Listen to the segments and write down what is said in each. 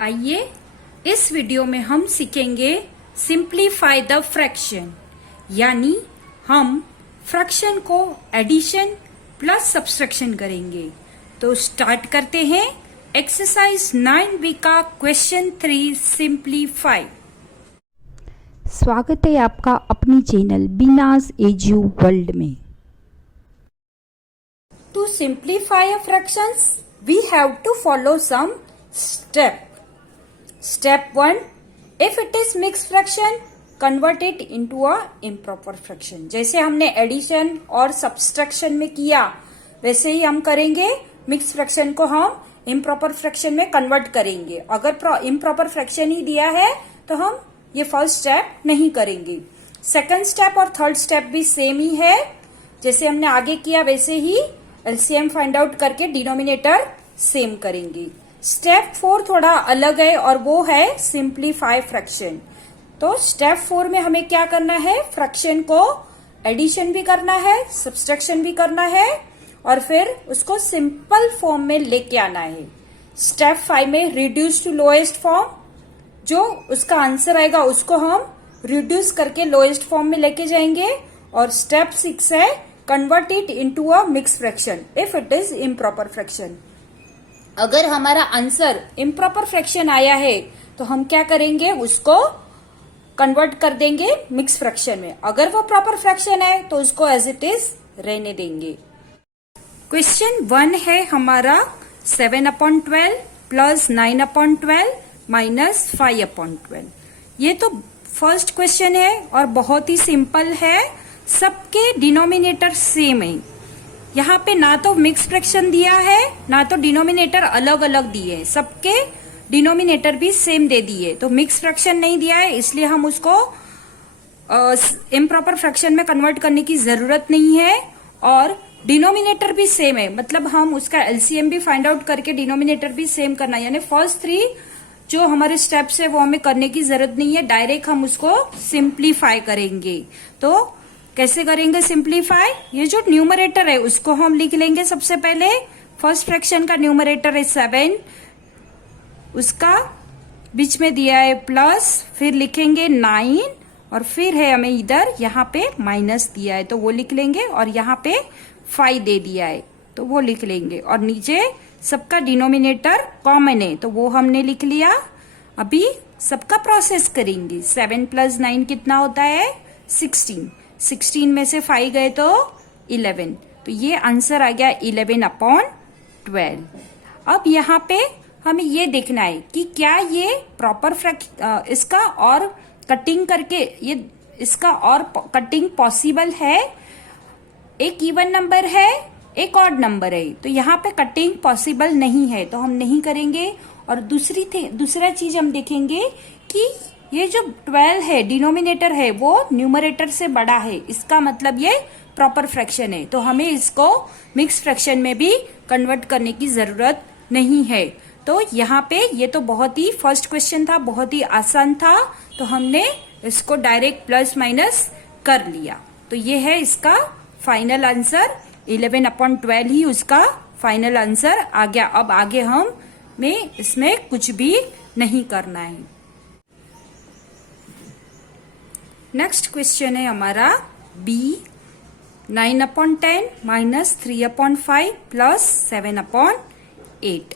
आइए इस वीडियो में हम सीखेंगे सिंप्लीफाई द फ्रैक्शन, यानी हम फ्रैक्शन को एडिशन प्लस सब्सट्रैक्शन करेंगे। तो स्टार्ट करते हैं एक्सरसाइज 9B का क्वेश्चन 3 सिंप्लीफाई। स्वागत है आपका अपनी चैनल बीनाज एजू वर्ल्ड में। To simplify a fractions, we have to follow some step. Step 1, if it is mixed fraction, convert it into a improper fraction. जैसे हमने एडिशन और सब्सट्रैक्शन में किया, वैसे ही हम करेंगे। मिक्स फ्रैक्शन को हम इम्प्रॉपर फ्रैक्शन में कन्वर्ट करेंगे। अगर इम्प्रॉपर फ्रैक्शन ही दिया है तो हम ये फर्स्ट स्टेप नहीं करेंगे। सेकंड स्टेप और थर्ड स्टेप भी सेम ही है, जैसे हमने आगे किया वैसे ही एलसीएम फाइंड आउट करके डिनोमिनेटर सेम करेंगे। स्टेप 4 थोड़ा अलग है और वो है सिंप्लीफाई फ्रैक्शन। तो स्टेप 4 में हमें क्या करना है, फ्रैक्शन को एडिशन भी करना है, सब्सट्रैक्शन भी करना है और फिर उसको सिंपल फॉर्म में लेके आना है। स्टेप 5 में रिड्यूस टू लोएस्ट फॉर्म, जो उसका आंसर आएगा उसको हम रिड्यूस करके लोएस्ट फॉर्म में लेके जाएंगे। और स्टेप 6 है convert it into a mix fraction if it is improper fraction. अगर हमारा आंसर इम्प्रॉपर फ्रैक्शन आया है तो हम क्या करेंगे, उसको कन्वर्ट कर देंगे मिक्स फ्रैक्शन में। अगर वो प्रॉपर फ्रैक्शन है तो उसको एज इट इज रहने देंगे। क्वेश्चन 1 है हमारा 7/12 प्लस 9/12 माइनस 5/12। ये तो फर्स्ट क्वेश्चन है और बहुत ही सिंपल है, सबके डिनोमिनेटर सेम है। यहाँ पे ना तो मिक्स फ्रैक्शन दिया है ना तो डिनोमिनेटर अलग अलग दिए हैं, सबके डिनोमिनेटर भी सेम दे दिए। तो मिक्स फ्रैक्शन नहीं दिया है इसलिए हम उसको इम्प्रॉपर फ्रैक्शन में कन्वर्ट करने की जरूरत नहीं है। और डिनोमिनेटर भी सेम है, मतलब हम उसका एलसीएम भी फाइंड आउट करके डिनोमिनेटर भी सेम करना है। यानी फर्स्ट 3 जो हमारे स्टेप्स है वो हमें करने की जरूरत नहीं है, डायरेक्ट हम उसको सिंप्लीफाई करेंगे। तो कैसे करेंगे सिंप्लीफाई, ये जो न्यूमरेटर है उसको हम लिख लेंगे। सबसे पहले फर्स्ट फ्रैक्शन का न्यूमरेटर है 7, उसका बीच में दिया है प्लस, फिर लिखेंगे 9 और फिर है हमें इधर यहाँ पे माइनस दिया है तो वो लिख लेंगे, और यहाँ पे 5 दे दिया है तो वो लिख लेंगे, और नीचे सबका डिनोमिनेटर कॉमन है तो वो हमने लिख लिया। अभी सबका प्रोसेस करेंगे। 7 + 9 कितना होता है, 16 में से 5 गए तो 11, तो ये आंसर आ गया 11/12। अब यहाँ पे हमें ये देखना है कि क्या ये प्रॉपर इसका और कटिंग करके ये इसका और कटिंग पॉसिबल है। एक इवन नंबर है एक ऑड नंबर है, तो यहाँ पे कटिंग पॉसिबल नहीं है तो हम नहीं करेंगे। और दूसरा चीज हम देखेंगे कि ये जो 12 है डिनोमिनेटर है वो न्यूमरेटर से बड़ा है, इसका मतलब ये प्रॉपर फ्रैक्शन है, तो हमें इसको मिक्स फ्रैक्शन में भी कन्वर्ट करने की जरूरत नहीं है। तो यहाँ पे ये तो बहुत ही फर्स्ट क्वेश्चन था, बहुत ही आसान था, तो हमने इसको डायरेक्ट प्लस माइनस कर लिया। तो ये है इसका फाइनल आंसर, 11/12 ही उसका फाइनल आंसर आ गया। अब आगे हमें इसमें कुछ भी नहीं करना है। नेक्स्ट क्वेश्चन है हमारा B, 9/10 माइनस 3/5 प्लस 7/8।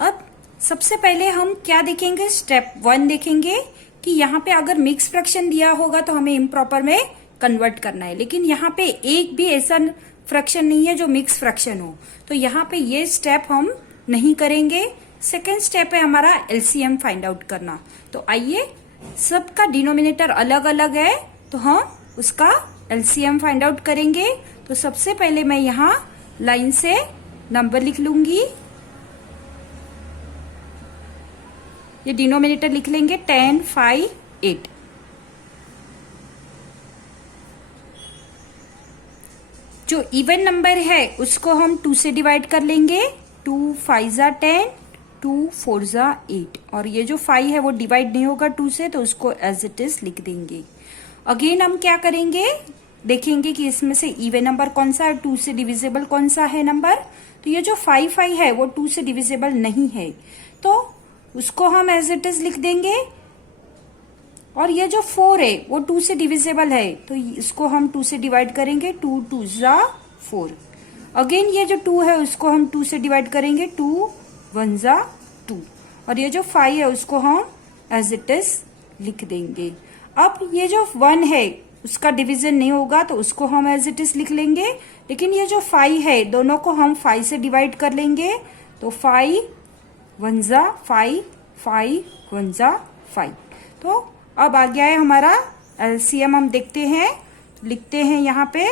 अब सबसे पहले हम क्या देखेंगे, स्टेप 1 देखेंगे कि यहाँ पे अगर मिक्स फ्रैक्शन दिया होगा तो हमें इम्प्रॉपर में कन्वर्ट करना है, लेकिन यहाँ पे एक भी ऐसा फ्रैक्शन नहीं है जो मिक्स फ्रैक्शन हो, तो यहाँ पे ये स्टेप हम नहीं करेंगे। सेकेंड स्टेप है हमारा एलसीएम फाइंड आउट करना। तो आइए, सबका डिनोमिनेटर अलग अलग है तो हम उसका एलसीएम फाइंड आउट करेंगे। तो सबसे पहले मैं यहाँ लाइन से नंबर लिख लूंगी, ये डिनोमिनेटर लिख लेंगे 10, 5, 8। जो इवन नंबर है उसको हम 2 से डिवाइड कर लेंगे, 2 5 = 10, 2 4 = 8, और ये जो 5 है वो डिवाइड नहीं होगा 2 से, तो उसको एज इट इज लिख देंगे। अगेन हम क्या करेंगे, देखेंगे कि इसमें से इवन नंबर कौन सा है, 2 से डिविजिबल कौन सा है नंबर। तो ये जो 5 है वो 2 से डिविजिबल नहीं है, तो उसको हम एज इट इज लिख देंगे, और ये जो 4 है वो 2 से डिविजिबल है, तो इसको हम 2 से डिवाइड करेंगे, 2 2 जा 4। अगेन ये जो 2 है उसको हम 2 से डिवाइड करेंगे, 2 1 जा 2, और ये जो 5 है उसको हम एज इट इज लिख देंगे। अब ये जो 1 है उसका डिवीजन नहीं होगा तो उसको हम एज इट इज लिख लेंगे, लेकिन ये जो 5 है दोनों को हम 5 से डिवाइड कर लेंगे, तो 5 1 जा 5, 5 1 जा 5। तो अब आ गया है हमारा एलसीएम, हम देखते हैं, लिखते हैं यहाँ पे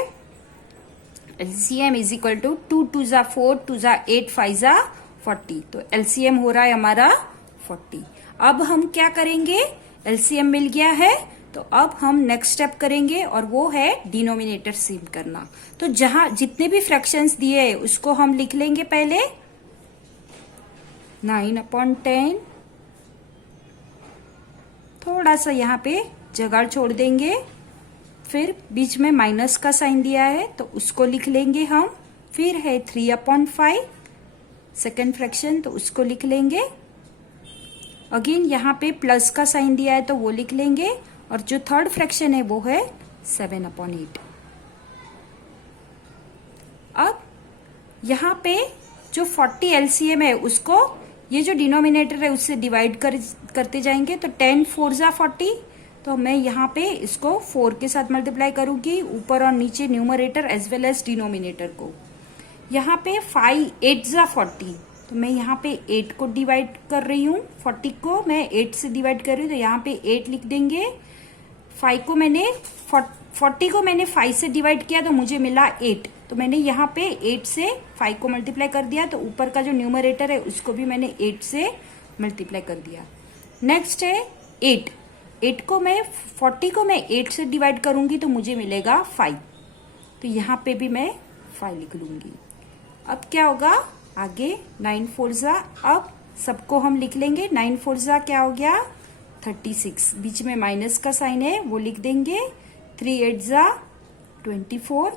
एलसीएम इज इक्वल टू 2 2 जा 4, 2 जा 8, 5 जा 40। तो एलसीएम हो रहा है हमारा 40। अब हम क्या करेंगे, एलसीएम मिल गया है तो अब हम नेक्स्ट स्टेप करेंगे और वो है डिनोमिनेटर सेम करना। तो जहां जितने भी फ्रैक्शंस दिए हैं उसको हम लिख लेंगे पहले 9/10, थोड़ा सा यहाँ पे जगह छोड़ देंगे, फिर बीच में माइनस का साइन दिया है तो उसको लिख लेंगे हम, फिर है 3/5 सेकेंड फ्रैक्शन तो उसको लिख लेंगे, अगेन यहाँ पे प्लस का साइन दिया है तो वो लिख लेंगे, और जो थर्ड फ्रैक्शन है वो है 7/8। अब यहाँ पे जो 40 एलसीएम है उसको ये जो डिनोमिनेटर है उससे डिवाइड करते जाएंगे, तो 10 4 जा 40, तो मैं यहाँ पे इसको 4 के साथ मल्टीप्लाई करूंगी, ऊपर और नीचे numerator as well as denominator को। यहाँ पे 5 8 जा 40, तो मैं यहाँ पे 8 को डिवाइड कर रही हूँ, 40 को मैं 8 से डिवाइड कर रही हूँ, तो यहाँ पे 8 लिख देंगे। 40 को मैंने 5 से डिवाइड किया तो मुझे मिला 8, तो मैंने यहाँ पे 8 से 5 को मल्टीप्लाई कर दिया, तो ऊपर का जो न्यूमरेटर है उसको भी मैंने 8 से मल्टीप्लाई कर दिया। नेक्स्ट है 8 को मैं 40 को मैं 8 से डिवाइड करूंगी तो मुझे मिलेगा 5, तो यहाँ पे भी मैं 5 लिख लूंगी। अब क्या होगा आगे, 9 4 जा, अब सबको हम लिख लेंगे, 9 4 जा क्या हो गया 36, बीच में माइनस का साइन है वो लिख देंगे, 3 8 जा 24,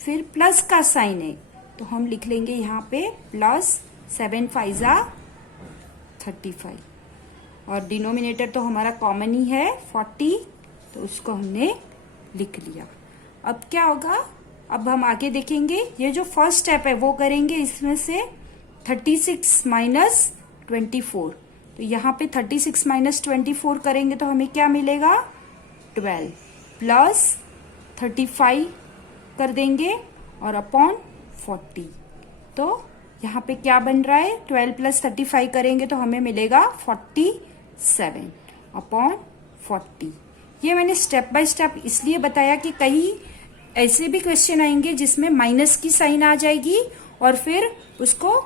फिर प्लस का साइन है तो हम लिख लेंगे यहाँ पे प्लस, 7 5 जा 35, और डिनोमिनेटर तो हमारा कॉमन ही है 40, तो उसको हमने लिख लिया। अब क्या होगा, अब हम आगे देखेंगे, ये जो फर्स्ट स्टेप है वो करेंगे, इसमें से 36 माइनस 24, तो यहाँ पे 36 माइनस 24 करेंगे तो हमें क्या मिलेगा 12, प्लस 35 कर देंगे और अपॉन 40, तो यहाँ पे क्या बन रहा है 12 प्लस 35 करेंगे तो हमें मिलेगा 47 अपॉन 40। ये मैंने स्टेप बाय स्टेप इसलिए बताया कि कहीं ऐसे भी क्वेश्चन आएंगे जिसमें माइनस की साइन आ जाएगी और फिर उसको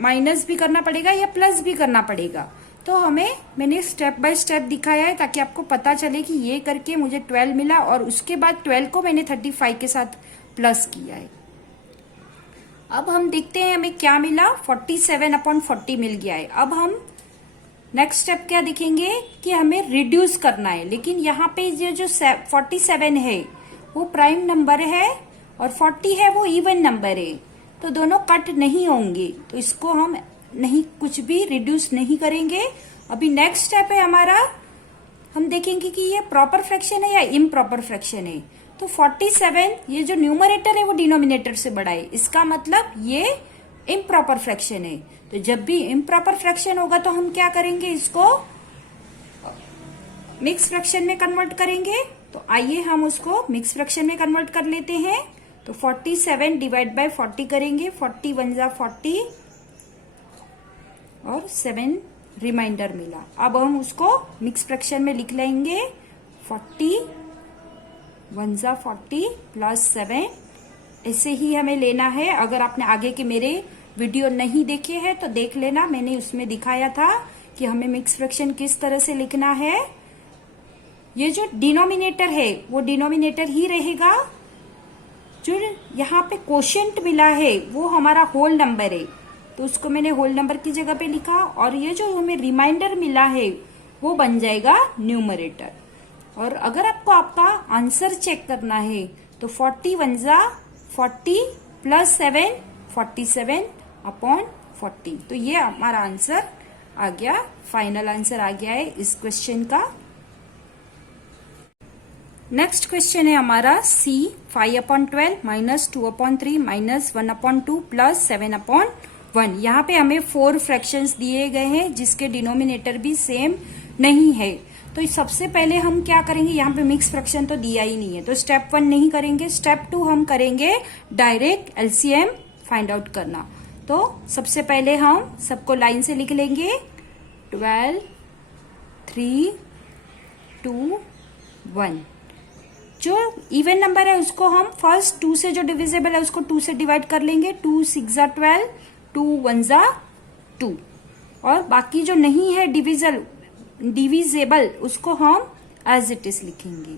माइनस भी करना पड़ेगा या प्लस भी करना पड़ेगा, तो मैंने स्टेप बाय स्टेप दिखाया है ताकि आपको पता चले कि ये करके मुझे 12 मिला और उसके बाद 12 को मैंने 35 के साथ प्लस किया है। अब हम देखते हैं हमें क्या मिला, 47/40 मिल गया है। अब हम नेक्स्ट स्टेप क्या देखेंगे कि हमें रिड्यूस करना है, लेकिन यहाँ पे जो 47 है वो प्राइम नंबर है और 40 है वो इवन नंबर है, तो दोनों कट नहीं होंगे, तो इसको हम नहीं कुछ भी रिड्यूस नहीं करेंगे। अभी नेक्स्ट स्टेप है हमारा, हम देखेंगे कि ये प्रॉपर फ्रैक्शन है या इम्प्रॉपर फ्रैक्शन है। तो 47 ये जो न्यूमरेटर है वो डिनोमिनेटर से बड़ा है, इसका मतलब ये इम्प्रॉपर फ्रैक्शन है। तो जब भी इम्प्रॉपर फ्रैक्शन होगा तो हम क्या करेंगे, इसको मिक्स फ्रैक्शन में कन्वर्ट करेंगे। तो आइए हम उसको मिक्स फ्रैक्शन में कन्वर्ट कर लेते हैं। तो 47 डिवाइड बाय 40 करेंगे, 40 1 जा 40 और 7 रिमाइंडर मिला। अब हम उसको मिक्स फ्रैक्शन में लिख लेंगे, 40 1 जा 40 प्लस 7, ऐसे ही हमें लेना है। अगर आपने आगे के मेरे वीडियो नहीं देखे हैं तो देख लेना, मैंने उसमें दिखाया था कि हमें मिक्स फ्रैक्शन किस तरह से लिखना है। ये जो डिनोमिनेटर है वो डिनोमिनेटर ही रहेगा, जो यहाँ पे कोशेंट मिला है वो हमारा होल नंबर है, तो उसको मैंने होल नंबर की जगह पे लिखा, और ये जो हमें रिमाइंडर मिला है वो बन जाएगा न्यूमरेटर। और अगर आपको आपका आंसर चेक करना है तो 40 1 जा 40 प्लस 7 47 अपॉन 40। तो ये हमारा आंसर आ गया, फाइनल आंसर आ गया है इस क्वेश्चन का। नेक्स्ट क्वेश्चन है हमारा सी 5/12 माइनस 2/3 माइनस 1/2 प्लस 7/1। यहाँ पे हमें 4 फ्रैक्शंस दिए गए हैं जिसके डिनोमिनेटर भी सेम नहीं है। तो सबसे पहले हम क्या करेंगे, यहाँ पे मिक्स फ्रैक्शन तो दिया ही नहीं है, तो स्टेप 1 नहीं करेंगे, स्टेप 2 हम करेंगे डायरेक्ट एलसीएम फाइंड आउट करना। तो सबसे पहले हम सबको लाइन से लिख लेंगे, 12, 3, 2, 1। जो इवन नंबर है उसको हम फर्स्ट 2 से, जो डिविजिबल है उसको 2 से डिवाइड कर लेंगे। 2 6 जा 12, 2 1 जा 2। और बाकी जो नहीं है डिविजेबल उसको हम एज इट इज लिखेंगे।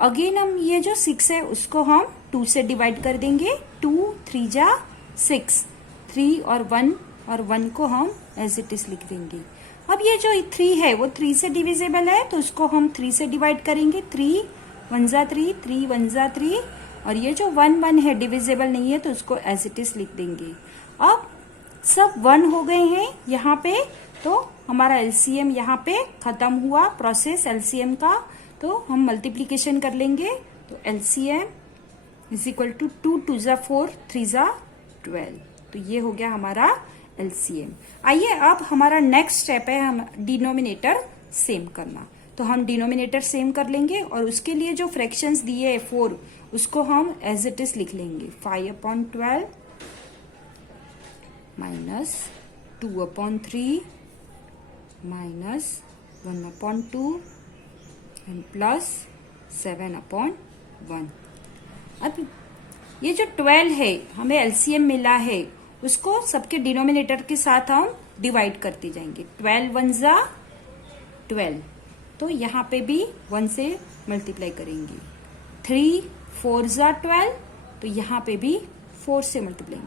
अगेन हम ये जो 6 है उसको हम 2 से डिवाइड कर देंगे। 2 3 जा 6, 3 और 1 को हम एज इट इज लिख देंगे। अब ये जो 3 है वो 3 से डिविजिबल है, तो उसको हम 3 से डिवाइड करेंगे। 3 1 जा 3, 3 1 जा 3, और ये जो 1 है डिविजिबल नहीं है तो उसको एज इट इज लिख देंगे। अब सब 1 हो गए हैं यहाँ पे, तो हमारा एलसीएम यहाँ पे खत्म हुआ प्रोसेस एलसीएम का। तो हम मल्टीप्लीकेशन कर लेंगे, तो एलसीएम इज इक्वल टू 2 2 जा 4, 3 जा 12। तो ये हो गया हमारा एलसीएम। आइए अब हमारा नेक्स्ट स्टेप है हम डिनोमिनेटर सेम करना। तो हम डिनोमिनेटर सेम कर लेंगे और उसके लिए जो फ्रैक्शंस दिए 4 उसको हम एज इट इज लिख लेंगे। 5/12 माइनस 2/3 माइनस 1/2 एंड प्लस 7/1। अब ये जो 12 है हमें एलसीएम मिला है, उसको सबके डिनोमिनेटर के साथ हम डिवाइड करते जाएंगे। 12 1 जा 12, तो यहाँ पे भी 1 से मल्टीप्लाई करेंगे। 3 4 जा 12, तो यहाँ पे भी 4 से मल्टीप्लाई।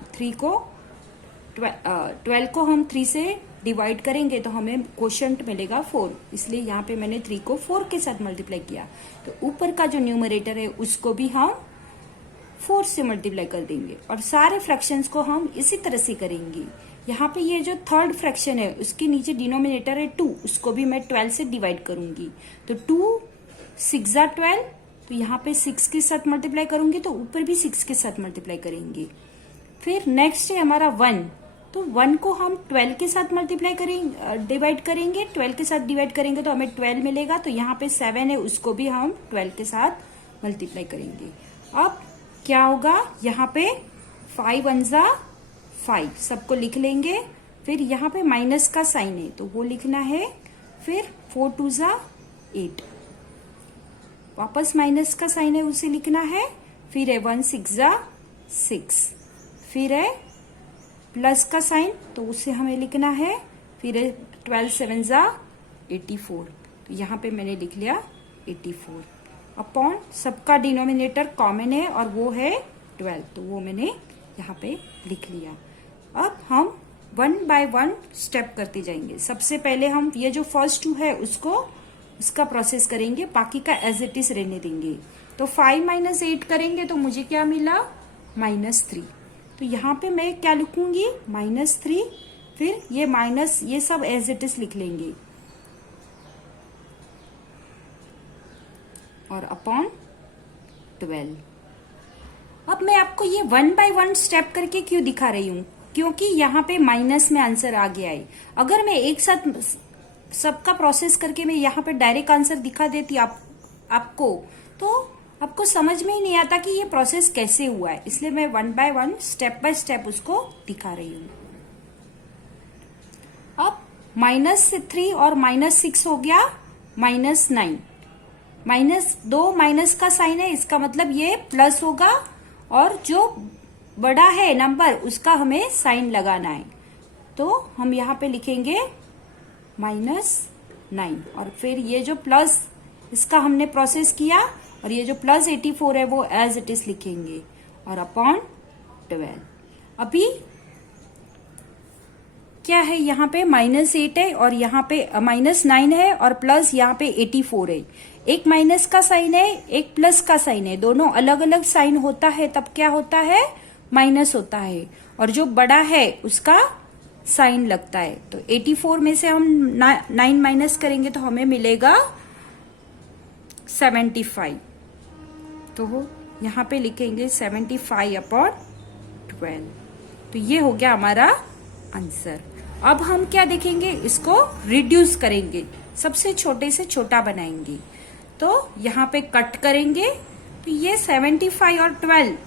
12 को हम 3 से डिवाइड करेंगे तो हमें क्वोशंट मिलेगा 4, इसलिए यहाँ पे मैंने 3 को 4 के साथ मल्टीप्लाई किया। तो ऊपर का जो न्यूमरेटर है उसको भी हम 4 से मल्टीप्लाई कर देंगे, और सारे फ्रैक्शंस को हम इसी तरह से करेंगे। यहाँ पे ये जो थर्ड फ्रैक्शन है उसके नीचे डिनोमिनेटर है 2, उसको भी मैं 12 से डिवाइड करूंगी। तो 2 6 जा 12, तो यहाँ पे 6 के साथ मल्टीप्लाई करूंगी, तो ऊपर भी 6 के साथ मल्टीप्लाई करेंगे। फिर नेक्स्ट है हमारा 1, तो 1 को हम 12 के साथ मल्टीप्लाई करेंगे, डिवाइड करेंगे। 12 के साथ डिवाइड करेंगे तो हमें 12 मिलेगा। तो यहाँ पे 7 है उसको भी हम 12 के साथ मल्टीप्लाई करेंगे। अब क्या होगा, यहाँ पे 5 1 जा 5 सबको लिख लेंगे। फिर यहाँ पे माइनस का साइन है तो वो लिखना है। फिर 4 2 जा 8, वापस माइनस का साइन है उसे लिखना है। फिर है 1 6 जा 6, फिर है प्लस का साइन तो उसे हमें लिखना है। फिर है 12 7 जा 84, तो यहाँ पे मैंने लिख लिया 84 अपॉन सबका डिनोमिनेटर कॉमन है और वो है 12, तो वो मैंने यहाँ पे लिख लिया। अब हम 1 बाय 1 स्टेप करते जाएंगे। सबसे पहले हम ये जो फर्स्ट 2 है उसका प्रोसेस करेंगे, बाकी का एज इट इज रहने देंगे। तो 5 - 8 करेंगे तो मुझे क्या मिला, -3। तो यहाँ पे मैं क्या लिखूंगी, -3, फिर ये माइनस, ये सब एज इट इज लिख लेंगे और अपॉन 12। अब मैं आपको ये 1 बाय 1 स्टेप करके क्यों दिखा रही हूँ, क्योंकि यहाँ पे माइनस में आंसर आ गया है। अगर मैं एक साथ सबका प्रोसेस करके मैं यहाँ पे डायरेक्ट आंसर दिखा देती आपको, तो आपको समझ में ही नहीं आता कि ये प्रोसेस कैसे हुआ है। इसलिए मैं 1 बाय 1 स्टेप बाय स्टेप उसको दिखा रही हूँ। अब -3 और -6 हो गया -9, -2 माइनस का साइन है, इसका मतलब ये प्लस होगा, और जो बड़ा है नंबर उसका हमें साइन लगाना है। तो हम यहाँ पे लिखेंगे -9, और फिर ये जो प्लस इसका हमने प्रोसेस किया, और ये जो प्लस 84 है वो एज इट इज लिखेंगे और अपॉन 12। अभी क्या है, यहाँ पे -8 है और यहाँ पे -9 है और प्लस यहाँ पे 84 है। एक माइनस का साइन है, एक प्लस का साइन है, दोनों अलग अलग साइन होता है तब क्या होता है, माइनस होता है, और जो बड़ा है उसका साइन लगता है। तो 84 में से हम 9 माइनस करेंगे तो हमें मिलेगा 75। तो यहाँ पे लिखेंगे 75/12। तो ये हो गया हमारा आंसर। अब हम क्या देखेंगे, इसको रिड्यूस करेंगे, सबसे छोटे से छोटा बनाएंगे। तो यहाँ पे कट करेंगे, तो ये 75 और 12,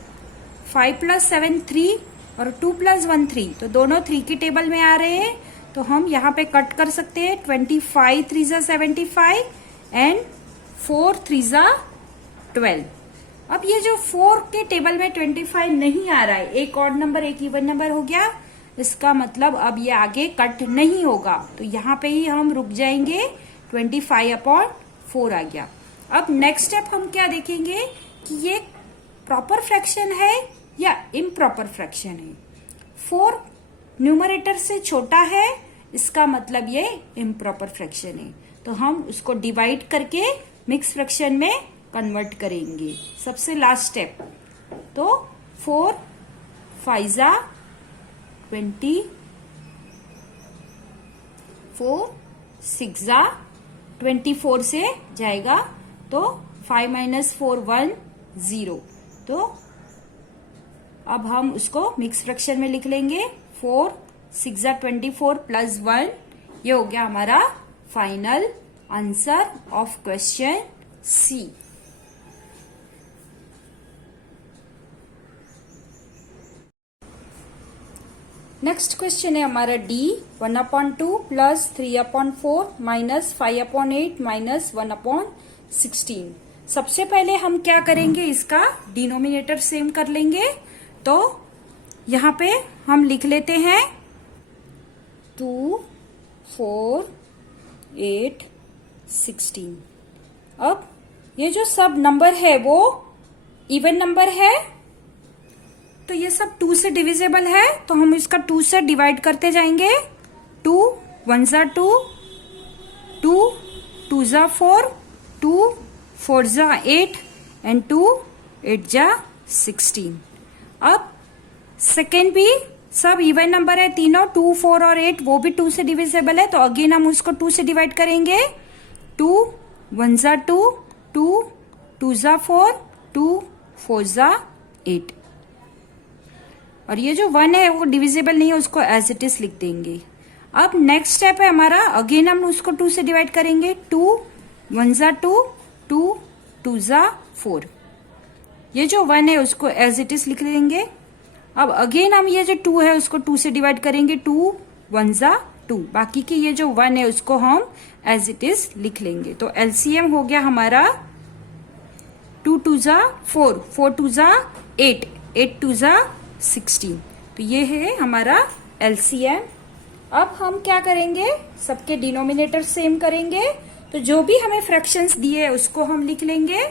5 + 7 3 और 2 + 1 3, तो दोनों 3 की टेबल में आ रहे हैं। तो हम यहाँ पे कट कर सकते हैं। 25 3 = 75 एंड 4 3 = 12। अब ये जो 4 के टेबल में 25 नहीं आ रहा है, एक ऑड नंबर एक इवन नंबर हो गया, इसका मतलब अब ये आगे कट नहीं होगा। तो यहाँ पे ही हम रुक जाएंगे, 25/4 आ गया। अब नेक्स्ट स्टेप हम क्या देखेंगे कि ये प्रॉपर फ्रैक्शन है या इम्प्रॉपर फ्रैक्शन है। 4 न्यूमरेटर से छोटा है, इसका मतलब ये इम्प्रॉपर फ्रैक्शन है। तो हम उसको डिवाइड करके मिक्स फ्रैक्शन में कन्वर्ट करेंगे। सबसे लास्ट स्टेप, तो 4 5 = 20, 4 6 = 24 से जाएगा, तो 5 - 4 1 0। तो अब हम उसको मिक्स फ्रैक्शन में लिख लेंगे। 4 6 = 24 + 1, ये हो गया हमारा final answer of question C. Next question है हमारा डी। 1/2 + 3/4 - 5/8 - 1/16। सबसे पहले हम क्या करेंगे, इसका डिनोमिनेटर सेम कर लेंगे। तो यहाँ पे हम लिख लेते हैं 2 4 8 16। अब ये जो सब नंबर है वो इवन नंबर है, तो ये सब 2 से डिविजिबल है, तो हम इसका 2 से डिवाइड करते जाएंगे। 2 1 = 2, 2 2 = 4, 2 4 = 8 एंड 2 8 = 16। अब सेकेंड भी सब इवन नंबर है तीनों, 2 4 और 8, वो भी 2 से डिविजिबल है, तो अगेन हम उसको 2 से डिवाइड करेंगे। 2 1 = 2, 2 2 = 4, 2 4 = 8। और ये जो 1 है वो डिविजिबल नहीं है, उसको एज इट इज लिख देंगे। अब नेक्स्ट स्टेप है हमारा, अगेन हम उसको 2 से डिवाइड करेंगे। 2 1 = 2, 2 2 = 4। ये जो 1 है उसको एज इट इज लिख देंगे। अब अगेन हम ये जो 2 है उसको 2 से डिवाइड करेंगे। 2 1 = 2, बाकी की ये जो 1 है उसको हम एज इट इज लिख लेंगे। तो एलसीएम हो गया हमारा 2 2 = 4, 4 2 = 8, 8 2 = 16। तो ये है हमारा एलसीएम। अब हम क्या करेंगे, सबके डिनोमिनेटर सेम करेंगे। तो जो भी हमें फ्रैक्शंस दिए है उसको हम लिख लेंगे।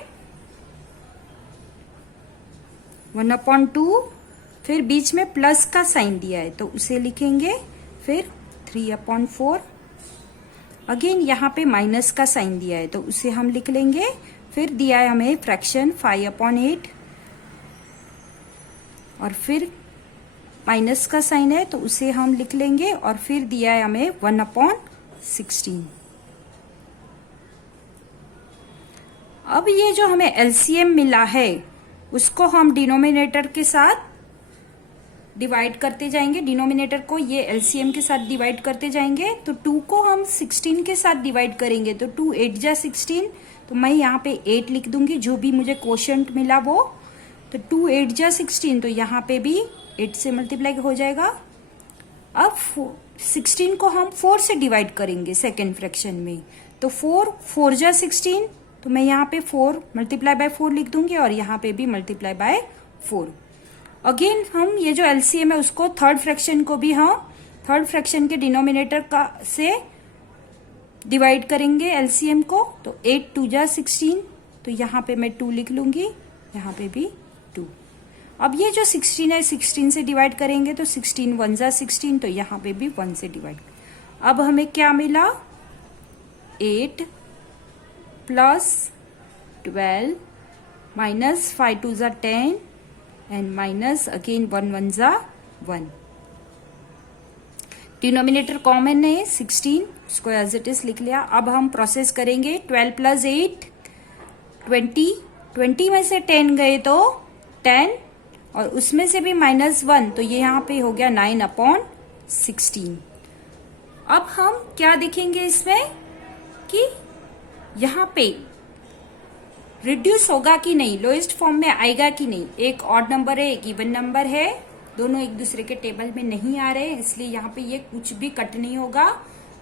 1/2, फिर बीच में प्लस का साइन दिया है तो उसे लिखेंगे। फिर 3/4, अगेन यहाँ पे माइनस का साइन दिया है तो उसे हम लिख लेंगे। फिर दिया है हमें फ्रैक्शन 5/8 और फिर माइनस का साइन है तो उसे हम लिख लेंगे। और फिर दिया है हमें 1/16। अब ये जो हमें एलसीएम मिला है उसको हम डिनोमिनेटर के साथ डिवाइड करते जाएंगे। डिनोमिनेटर को ये एलसीएम के साथ डिवाइड करते जाएंगे। तो 2 को हम 16 के साथ डिवाइड करेंगे। तो 2 8 = 16, तो मैं यहाँ पे 8 लिख दूंगी, जो भी मुझे क्वोशंट मिला वो। तो 2 8 = 16, तो यहाँ पे भी 8 से मल्टीप्लाई हो जाएगा। अब 16 को हम 4 से डिवाइड करेंगे सेकेंड फ्रैक्शन में। तो 4 4 = 16, तो मैं यहाँ पे 4 × 4 लिख दूंगी और यहाँ पे भी × 4। अगेन हम ये जो एलसीएम है उसको थर्ड फ्रैक्शन को भी हम थर्ड फ्रैक्शन के डिनोमिनेटर का से डिवाइड करेंगे एलसीएम को। तो 8 2 = 16, तो यहाँ पे मैं 2 लिख लूंगी, यहाँ पे भी 2। अब ये जो 16 है 16 से डिवाइड करेंगे तो 16 1 = 16, तो यहाँ पे भी 1 से डिवाइड। अब हमें क्या मिला, 8 + 12 minus 5 2 = 10 and minus again 1 1 = 1। Denominator common है 16, उसको एज इट इज लिख लिया। अब हम प्रोसेस करेंगे 12 प्लस 8 20, 20 में से 10 गए तो 10 और उसमें से भी -1 तो ये यहाँ पे हो गया 9/16। अब हम क्या देखेंगे इसमें कि यहाँ पे रिड्यूस होगा कि नहीं, लोएस्ट फॉर्म में आएगा कि नहीं। एक ऑड नंबर है, एक इवन नंबर है, दोनों एक दूसरे के टेबल में नहीं आ रहे, इसलिए यहाँ पे ये कुछ भी कट नहीं होगा।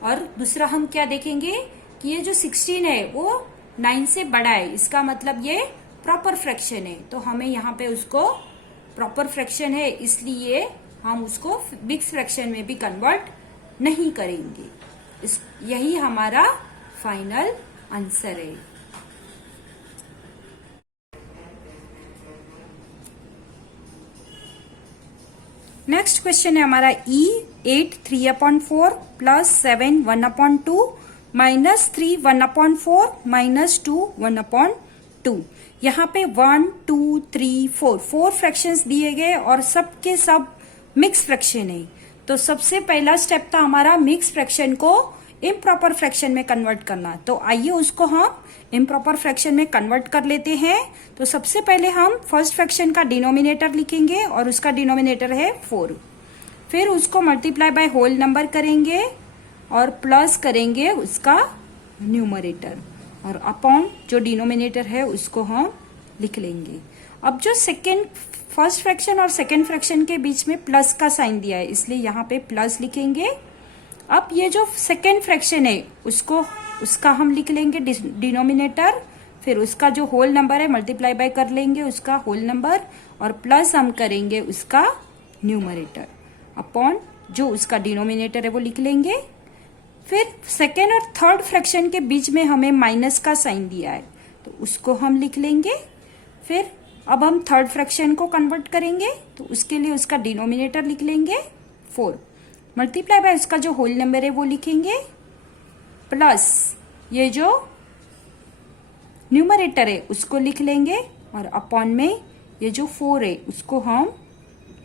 और दूसरा हम क्या देखेंगे कि ये जो 16 है वो 9 से बड़ा है, इसका मतलब ये प्रॉपर फ्रैक्शन है, तो हमें यहाँ पे उसको प्रॉपर फ्रैक्शन है इसलिए हम उसको मिक्स फ्रैक्शन में भी कन्वर्ट नहीं करेंगे। यही हमारा फाइनल आंसर है। नेक्स्ट क्वेश्चन है हमारा 8 3/4 प्लस 7 1/2 माइनस 3 1/4 माइनस 2 1/2। यहाँ पे 1 2 3 4 फ्रैक्शंस दिए गए और सबके सब मिक्स फ्रैक्शन है। तो सबसे पहला स्टेप था हमारा मिक्स फ्रैक्शन को इम्प्रॉपर फ्रैक्शन में कन्वर्ट करना। तो आइए उसको हम इम्प्रॉपर फ्रैक्शन में कन्वर्ट कर लेते हैं। तो सबसे पहले हम फर्स्ट फ्रैक्शन का डिनोमिनेटर लिखेंगे और उसका डिनोमिनेटर है 4। फिर उसको मल्टीप्लाई बाय होल नंबर करेंगे और प्लस करेंगे उसका न्यूमरेटर और अपॉन जो डिनोमिनेटर है उसको हम लिख लेंगे। अब जो फर्स्ट फ्रैक्शन और सेकेंड फ्रैक्शन के बीच में प्लस का साइन दिया है इसलिए यहाँ पे प्लस लिखेंगे। अब ये जो सेकेंड फ्रैक्शन है उसका हम लिख लेंगे डिनोमिनेटर, फिर उसका जो होल नंबर है मल्टीप्लाई बाय कर लेंगे उसका होल नंबर और प्लस हम करेंगे उसका न्यूमरेटर अपॉन जो उसका डिनोमिनेटर है वो लिख लेंगे। फिर सेकेंड और थर्ड फ्रैक्शन के बीच में हमें माइनस का साइन दिया है तो उसको हम लिख लेंगे। फिर अब हम थर्ड फ्रैक्शन को कन्वर्ट करेंगे तो उसके लिए उसका डिनोमिनेटर लिख लेंगे 4 मल्टीप्लाई बाय उसका जो होल नंबर है वो लिखेंगे प्लस ये जो न्यूमरेटर है उसको लिख लेंगे और अपॉन में ये जो 4 है उसको हम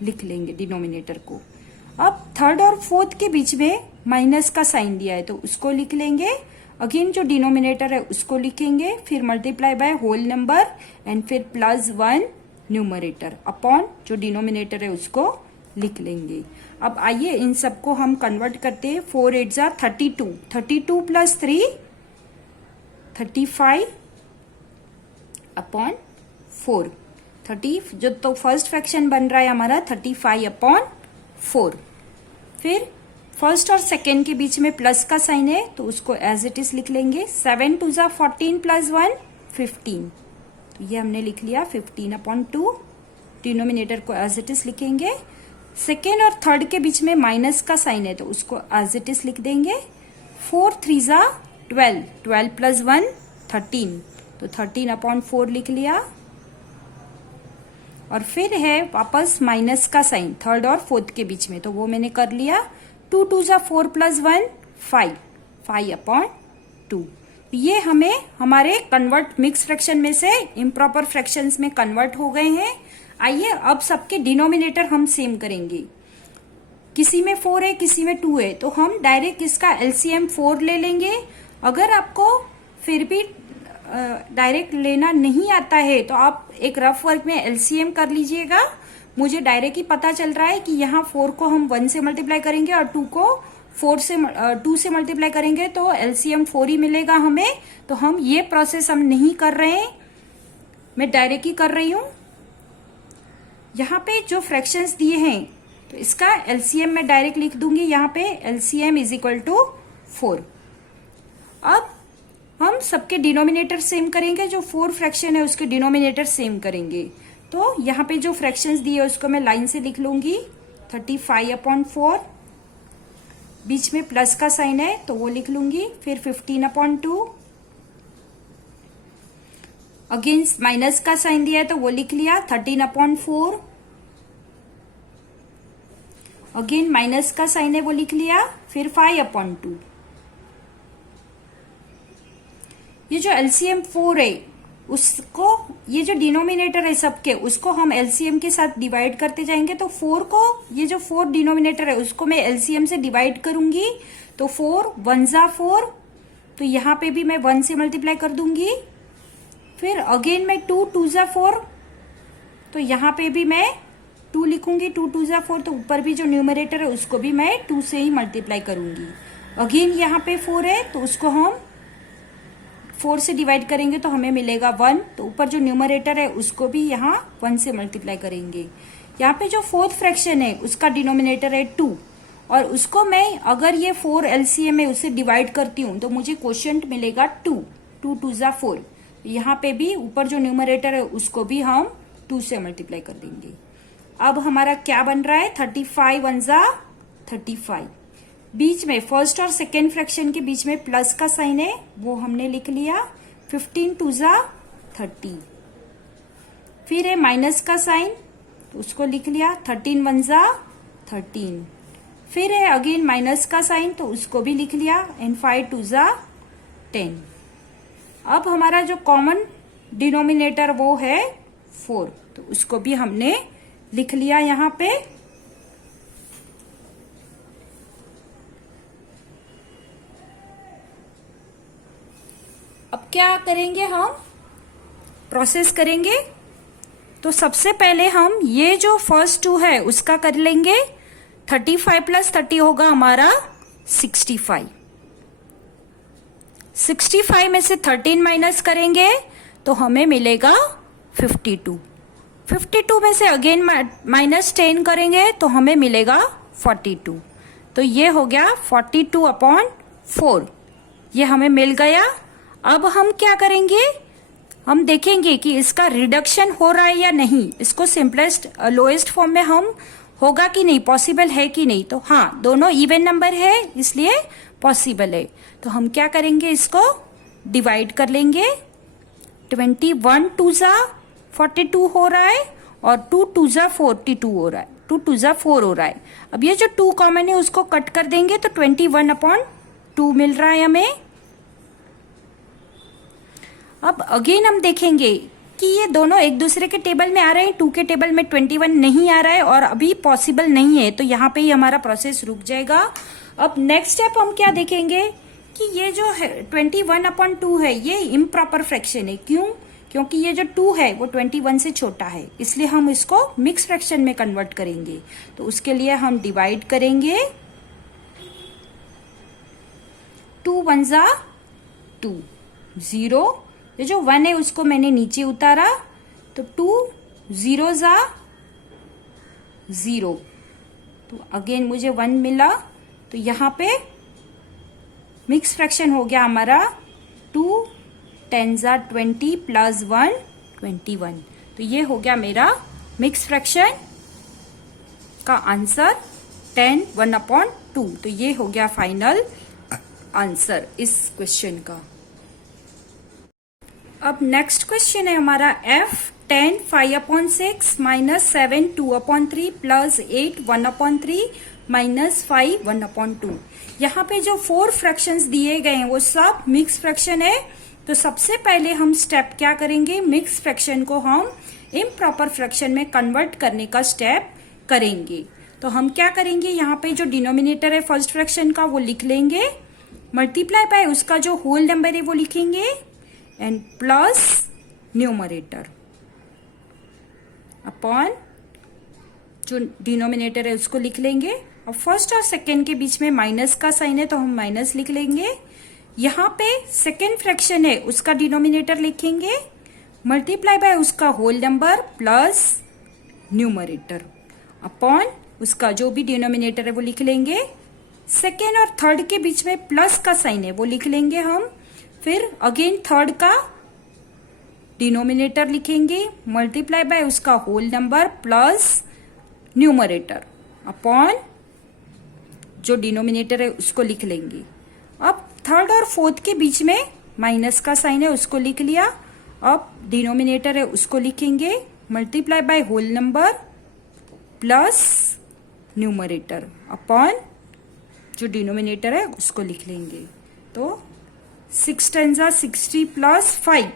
लिख लेंगे डिनोमिनेटर को। अब थर्ड और फोर्थ के बीच में माइनस का साइन दिया है तो उसको लिख लेंगे। अगेन जो डिनोमिनेटर है उसको लिखेंगे, फिर multiply by whole number and फिर +1 न्यूमरेटर अपॉन जो डिनोमिनेटर है उसको लिख लेंगे। अब आइए इन सबको हम कन्वर्ट करते हैं। 4 8 जा 32, 32 प्लस 3 35 अपॉन 4। 30 जो तो फर्स्ट फ्रैक्शन बन रहा है हमारा 35/4। फिर फर्स्ट और सेकेंड के बीच में प्लस का साइन है तो उसको एज इट इज लिख लेंगे। 7 2 जा 14 प्लस 1 15, तो ये हमने लिख लिया 15/2। डिनोमिनेटर को एज इट इज लिखेंगे। सेकेंड और थर्ड के बीच में माइनस का साइन है तो उसको एज इट इज लिख देंगे। 4 3 जा 12, 12 प्लस 1 13, तो 13/4 लिख लिया। और फिर है वापस माइनस का साइन थर्ड और फोर्थ के बीच में तो वो मैंने कर लिया। 2 2 जा 4 प्लस 1 5, 5/2। ये हमें हमारे कन्वर्ट मिक्स फ्रैक्शन में से इम्प्रॉपर फ्रैक्शंस में कन्वर्ट हो गए हैं। आइए अब सबके डिनोमिनेटर हम सेम करेंगे। किसी में 4 है किसी में 2 है तो हम डायरेक्ट इसका एलसीएम 4 ले लेंगे। अगर आपको फिर भी डायरेक्ट लेना नहीं आता है तो आप एक रफ वर्क में एलसीएम कर लीजिएगा। मुझे डायरेक्ट ही पता चल रहा है कि यहाँ 4 को हम 1 से मल्टीप्लाई करेंगे और 2 को 2 से मल्टीप्लाई करेंगे तो एलसीएम 4 ही मिलेगा हमें। तो हम ये प्रोसेस हम नहीं कर रहे हैं, मैं डायरेक्ट ही कर रही हूं। यहाँ पे जो फ्रैक्शंस दिए हैं तो इसका एलसीएम मैं डायरेक्ट लिख दूंगी। यहाँ पे एलसीएम इज इक्वल टू 4। अब हम सबके डिनोमिनेटर सेम करेंगे, जो 4 फ्रैक्शन है उसके डिनोमिनेटर सेम करेंगे। तो यहाँ पे जो फ्रैक्शंस दिए उसको मैं लाइन से लिख लूंगी। 35/4, बीच में प्लस का साइन है तो वो लिख लूंगी। फिर 15/2, अगेंस्ट माइनस का साइन दिया है तो वो लिख लिया। 13/4, अगेन माइनस का साइन है वो लिख लिया। फिर 5/2। ये जो एलसीएम 4 है उसको, ये जो डिनोमिनेटर है सबके, उसको हम एलसीएम के साथ डिवाइड करते जाएंगे। तो 4 को, ये जो 4 डिनोमिनेटर है उसको मैं एलसीएम से डिवाइड करूंगी। तो 4 1 जा 4, तो यहाँ पे भी मैं 1 से मल्टीप्लाई कर दूंगी। फिर अगेन मैं 2 2 जा 4, तो यहाँ पे भी मैं 2 लिखूंगी। 2 2 जा 4, तो ऊपर भी जो न्यूमरेटर है उसको भी मैं 2 से ही मल्टीप्लाई करूंगी। अगेन यहाँ पे 4 है, तो उसको हम 4 से डिवाइड करेंगे तो हमें मिलेगा 1। तो ऊपर जो न्यूमरेटर है उसको भी यहाँ 1 से मल्टीप्लाई करेंगे। यहाँ पे जो फोर्थ फ्रैक्शन है उसका डिनोमिनेटर है 2, और उसको मैं, अगर ये 4 एलसीएम है उससे डिवाइड करती हूँ तो मुझे क्वोशिएंट मिलेगा 2। 2 2 जा 4। यहाँ पे भी ऊपर जो न्यूमरेटर है उसको भी हम 2 से मल्टीप्लाई कर देंगे। अब हमारा क्या बन रहा है, 35 1 जा 35। बीच में फर्स्ट और सेकेंड फ्रैक्शन के बीच में प्लस का साइन है, वो हमने लिख लिया। 15 2 जा 30। फिर है माइनस का साइन, तो उसको लिख लिया। 13 1 जा 13। फिर है अगेन माइनस का साइन, तो उसको भी लिख लिया। एंड 5 2 जा 10। अब हमारा जो कॉमन डिनोमिनेटर वो है 4, तो उसको भी हमने लिख लिया यहाँ पे। अब क्या करेंगे, हम प्रोसेस करेंगे। तो सबसे पहले हम ये जो फर्स्ट 2 है उसका कर लेंगे। 35 प्लस 30 होगा हमारा 65। 65 में से 13 माइनस करेंगे तो हमें मिलेगा 52। 52 में से अगेन माइनस 10 करेंगे तो हमें मिलेगा 42। तो ये हो गया 42/4, ये हमें मिल गया। अब हम क्या करेंगे, हम देखेंगे कि इसका रिडक्शन हो रहा है या नहीं, इसको सिंपलेस्ट लोएस्ट फॉर्म में हम होगा कि नहीं, पॉसिबल है कि नहीं। तो हाँ, दोनों इवन नंबर है इसलिए पॉसिबल है। तो हम क्या करेंगे, इसको डिवाइड कर लेंगे। 21 2 जा 42 हो रहा है और 2 2 जा 42 हो रहा है, 2 2 जा 4 हो रहा है। अब ये जो 2 कॉमन है उसको कट कर देंगे तो 21/2 मिल रहा है हमें। अब अगेन हम देखेंगे कि ये दोनों एक दूसरे के टेबल में आ रहे हैं। 2 के टेबल में 21 नहीं आ रहा है और अभी पॉसिबल नहीं है, तो यहाँ पे ही हमारा प्रोसेस रुक जाएगा। अब नेक्स्ट स्टेप हम क्या देखेंगे कि ये जो है 21/2 है, ये इम्प्रॉपर फ्रैक्शन है। क्यों? क्योंकि ये जो 2 है वो 21 से छोटा है, इसलिए हम इसको मिक्स फ्रैक्शन में कन्वर्ट करेंगे। तो उसके लिए हम डिवाइड करेंगे। 2 1 जा 2, 0। ये जो 1 है उसको मैंने नीचे उतारा, तो 2 0 जा 0, तो अगेन मुझे 1 मिला। तो यहाँ पे मिक्स फ्रैक्शन हो गया हमारा 2 10 जा 20 प्लस 1 21। तो ये हो गया मेरा मिक्स फ्रैक्शन का आंसर 10 1/2। तो ये हो गया फाइनल आंसर इस क्वेश्चन का। अब नेक्स्ट क्वेश्चन है हमारा F 10 5/6 माइनस 7 2/3 प्लस 8 1/3 माइनस 5 1/2। यहाँ पे जो 4 फ्रैक्शंस दिए गए हैं वो सब मिक्स फ्रैक्शन है। तो सबसे पहले हम स्टेप क्या करेंगे, मिक्स फ्रैक्शन को हम इम्प्रॉपर फ्रैक्शन में कन्वर्ट करने का स्टेप करेंगे। तो हम क्या करेंगे, यहाँ पे जो डिनोमिनेटर है फर्स्ट फ्रैक्शन का वो लिख लेंगे, मल्टीप्लाई बाय उसका जो होल नंबर है वो लिखेंगे, एंड प्लस न्यूमरेटर अपॉन जो डिनोमिनेटर है उसको लिख लेंगे। और फर्स्ट और सेकेंड के बीच में माइनस का साइन है तो हम माइनस लिख लेंगे। यहाँ पे सेकेंड फ्रैक्शन है उसका डिनोमिनेटर लिखेंगे, मल्टीप्लाई बाय उसका whole number plus numerator upon उसका जो भी डिनोमिनेटर है वो लिख लेंगे। सेकेंड और थर्ड के बीच में प्लस का साइन है वो लिख लेंगे हम। फिर अगेन थर्ड का डिनोमिनेटर लिखेंगे, मल्टीप्लाई बाय उसका whole number plus numerator upon जो डिनोमिनेटर है उसको लिख लेंगे। अब थर्ड और फोर्थ के बीच में माइनस का साइन है उसको लिख लिया। अब डिनोमिनेटर है उसको लिखेंगे, multiply by whole number plus numerator upon जो डिनोमिनेटर है उसको लिख लेंगे। तो 6 10 जा 60 प्लस 5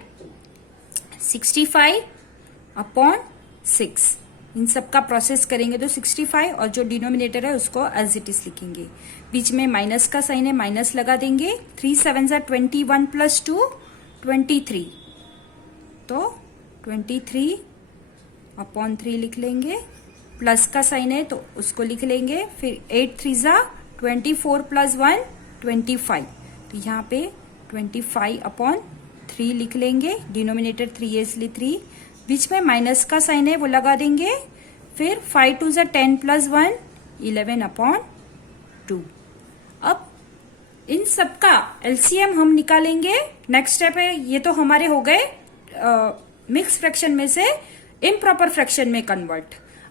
65/6। इन सब का प्रोसेस करेंगे तो 65 और जो डिनोमिनेटर है उसको एज इट इज लिखेंगे। बीच में माइनस का साइन है, माइनस लगा देंगे। 3 7 21 + 2 23, तो 23/3 लिख लेंगे। प्लस का साइन है तो उसको लिख लेंगे। फिर 8 3 24 + 1 25, तो यहाँ पे 25/3 लिख लेंगे। डिनोमिनेटर 3 है इसलिए 3। बीच में माइनस का साइन है वो लगा देंगे। फिर 5 2 10 + 1 11/2। अब इन सब का एलसीएम हम निकालेंगे। नेक्स्ट स्टेप है, ये तो हमारे हो गए मिक्स फ्रैक्शन में से इम्प्रॉपर फ्रैक्शन में कन्वर्ट।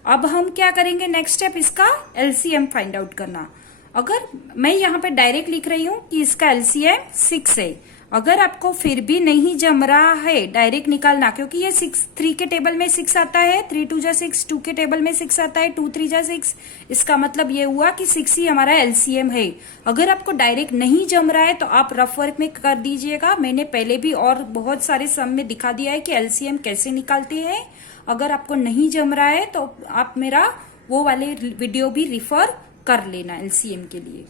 अब हम क्या करेंगे, नेक्स्ट स्टेप इसका एलसीएम फाइंड आउट करना। अगर मैं यहाँ पे डायरेक्ट लिख रही हूं कि इसका एलसीएम 6 है। अगर आपको फिर भी नहीं जम रहा है डायरेक्ट निकालना, क्योंकि ये 3 के टेबल में 6 आता है, 3 2 6, 2 के टेबल में 6 आता है, 2 3 6, इसका मतलब ये हुआ कि 6 ही हमारा एलसीएम है। अगर आपको डायरेक्ट नहीं जम रहा है तो आप रफ वर्क में कर दीजिएगा। मैंने पहले भी और बहुत सारे सम में दिखा दिया है कि एलसीएम कैसे निकालते हैं। अगर आपको नहीं जम रहा है तो आप मेरा वो वाले वीडियो भी रिफर कर लेना एलसीएम के लिए।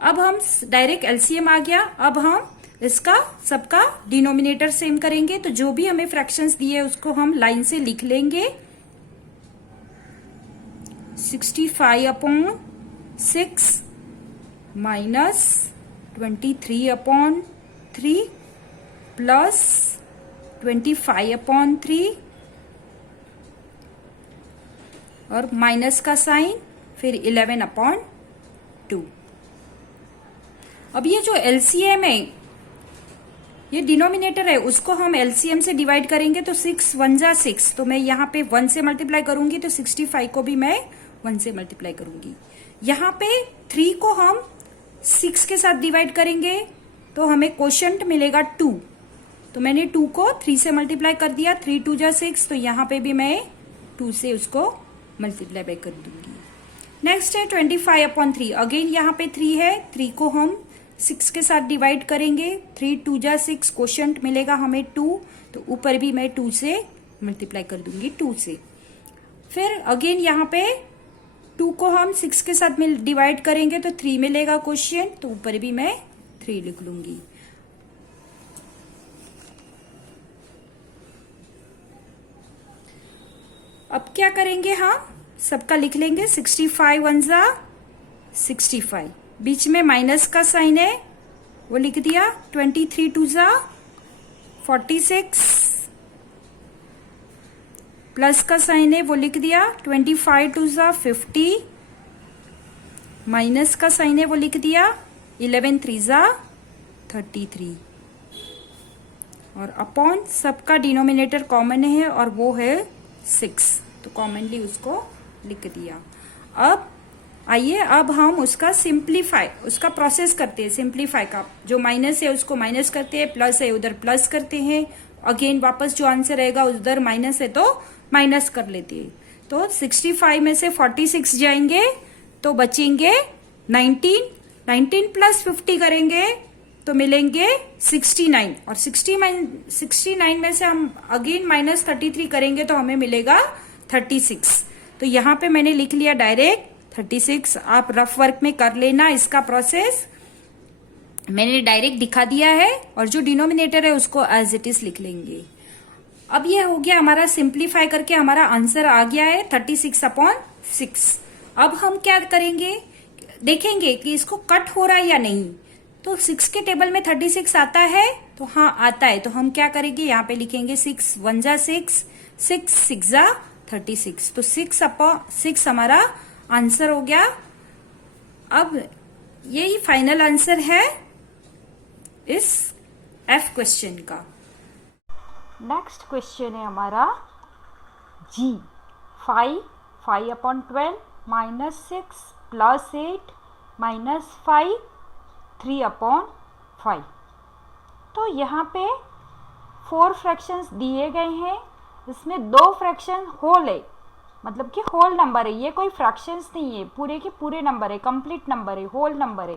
अब हम डायरेक्ट एलसीएम आ गया। अब हम इसका सबका डिनोमिनेटर सेम करेंगे। तो जो भी हमें फ्रैक्शंस दिए उसको हम लाइन से लिख लेंगे। 65/6 माइनस 23/3 प्लस 25/3 और माइनस का साइन, फिर 11/2। अब ये जो एलसीएम है, ये डिनोमिनेटर है, उसको हम एलसीएम से डिवाइड करेंगे तो 6 1 6, तो मैं यहाँ पे 1 से मल्टीप्लाई करूंगी तो 65 को भी मैं 1 से मल्टीप्लाई करूंगी। यहाँ पे 3 को हम 6 के साथ डिवाइड करेंगे तो हमें क्वोशंट मिलेगा 2, तो मैंने 2 को 3 से मल्टीप्लाई कर दिया। 3 2 6, तो यहाँ पे भी मैं 2 से उसको मल्टीप्लाई कर दूंगी। नेक्स्ट है 25/3। अगेन यहाँ पे 3 है, 3 को हम 6 के साथ डिवाइड करेंगे। 3 2 6, क्वोशंट मिलेगा हमें 2, तो ऊपर भी मैं 2 से मल्टीप्लाई कर दूंगी 2 से। फिर अगेन यहाँ पे 2 को हम 6 के साथ डिवाइड करेंगे तो 3 मिलेगा क्वोशंट, तो ऊपर भी मैं 3 लिख लूंगी। अब क्या करेंगे, हाँ सबका लिख लेंगे। 65 1 65, बीच में माइनस का साइन है वो लिख दिया। 23 2 46, प्लस का साइन है वो लिख दिया। 25 2 50, माइनस का साइन है वो लिख दिया। 11 3 33, और अपॉन सबका डिनोमिनेटर कॉमन है और वो है 6, तो कॉमनली उसको लिख दिया। अब आइए अब हम उसका सिंप्लीफाई, उसका प्रोसेस करते हैं। सिंप्लीफाई का जो माइनस है उसको माइनस करते हैं, प्लस है उधर प्लस करते हैं। अगेन वापस जो आंसर रहेगा उधर माइनस है तो माइनस कर लेते हैं। तो 65 में से 46 जाएंगे तो बचेंगे 19। 19 + 50 करेंगे तो मिलेंगे 69, और 69 में से हम अगेन माइनस 33 करेंगे तो हमें मिलेगा 36। तो यहाँ पे मैंने लिख लिया डायरेक्ट 36। आप रफ वर्क में कर लेना इसका प्रोसेस, मैंने डायरेक्ट दिखा दिया है। और जो डिनोमिनेटर है उसको एज इट इज लिख लेंगे। अब ये हो गया हमारा सिंप्लीफाई करके हमारा आंसर आ गया है 36/6। अब हम क्या करेंगे, देखेंगे कि इसको कट हो रहा है या नहीं। तो 6 के टेबल में 36 आता है, तो हाँ आता है, तो हम क्या करेंगे, यहाँ पे लिखेंगे 6 1 6, 6 6 36, तो 6/6 हमारा आंसर हो गया। अब यही फाइनल आंसर है इस एफ क्वेश्चन का। नेक्स्ट क्वेश्चन है हमारा जी। 5/12 -6 + 8 -5 3/5। तो यहाँ पे 4 फ्रैक्शंस दिए गए हैं, इसमें 2 फ्रैक्शन होल है, मतलब कि होल नंबर है, ये कोई फ्रैक्शंस नहीं है, पूरे के पूरे नंबर है, कंप्लीट नंबर है, होल नंबर है।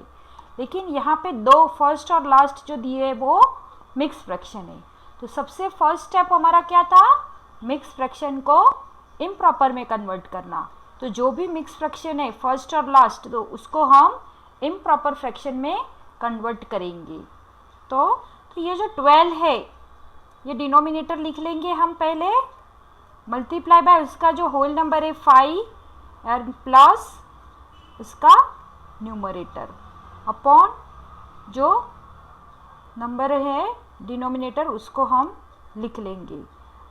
लेकिन यहाँ पे 2 फर्स्ट और लास्ट जो दिए है वो मिक्स फ्रैक्शन है। तो सबसे फर्स्ट स्टेप हमारा क्या था, मिक्स फ्रैक्शन को इम्प्रॉपर में कन्वर्ट करना। तो जो भी मिक्स फ्रैक्शन है फर्स्ट और लास्ट, तो उसको हम इम्प्रॉपर फ्रैक्शन में कन्वर्ट करेंगे। तो ये जो 12 है ये डिनोमिनेटर लिख लेंगे हम पहले, मल्टीप्लाई बाय उसका जो होल नंबर है 5 और प्लस उसका न्यूमरेटर अपॉन जो नंबर है डिनोमिनेटर उसको हम लिख लेंगे।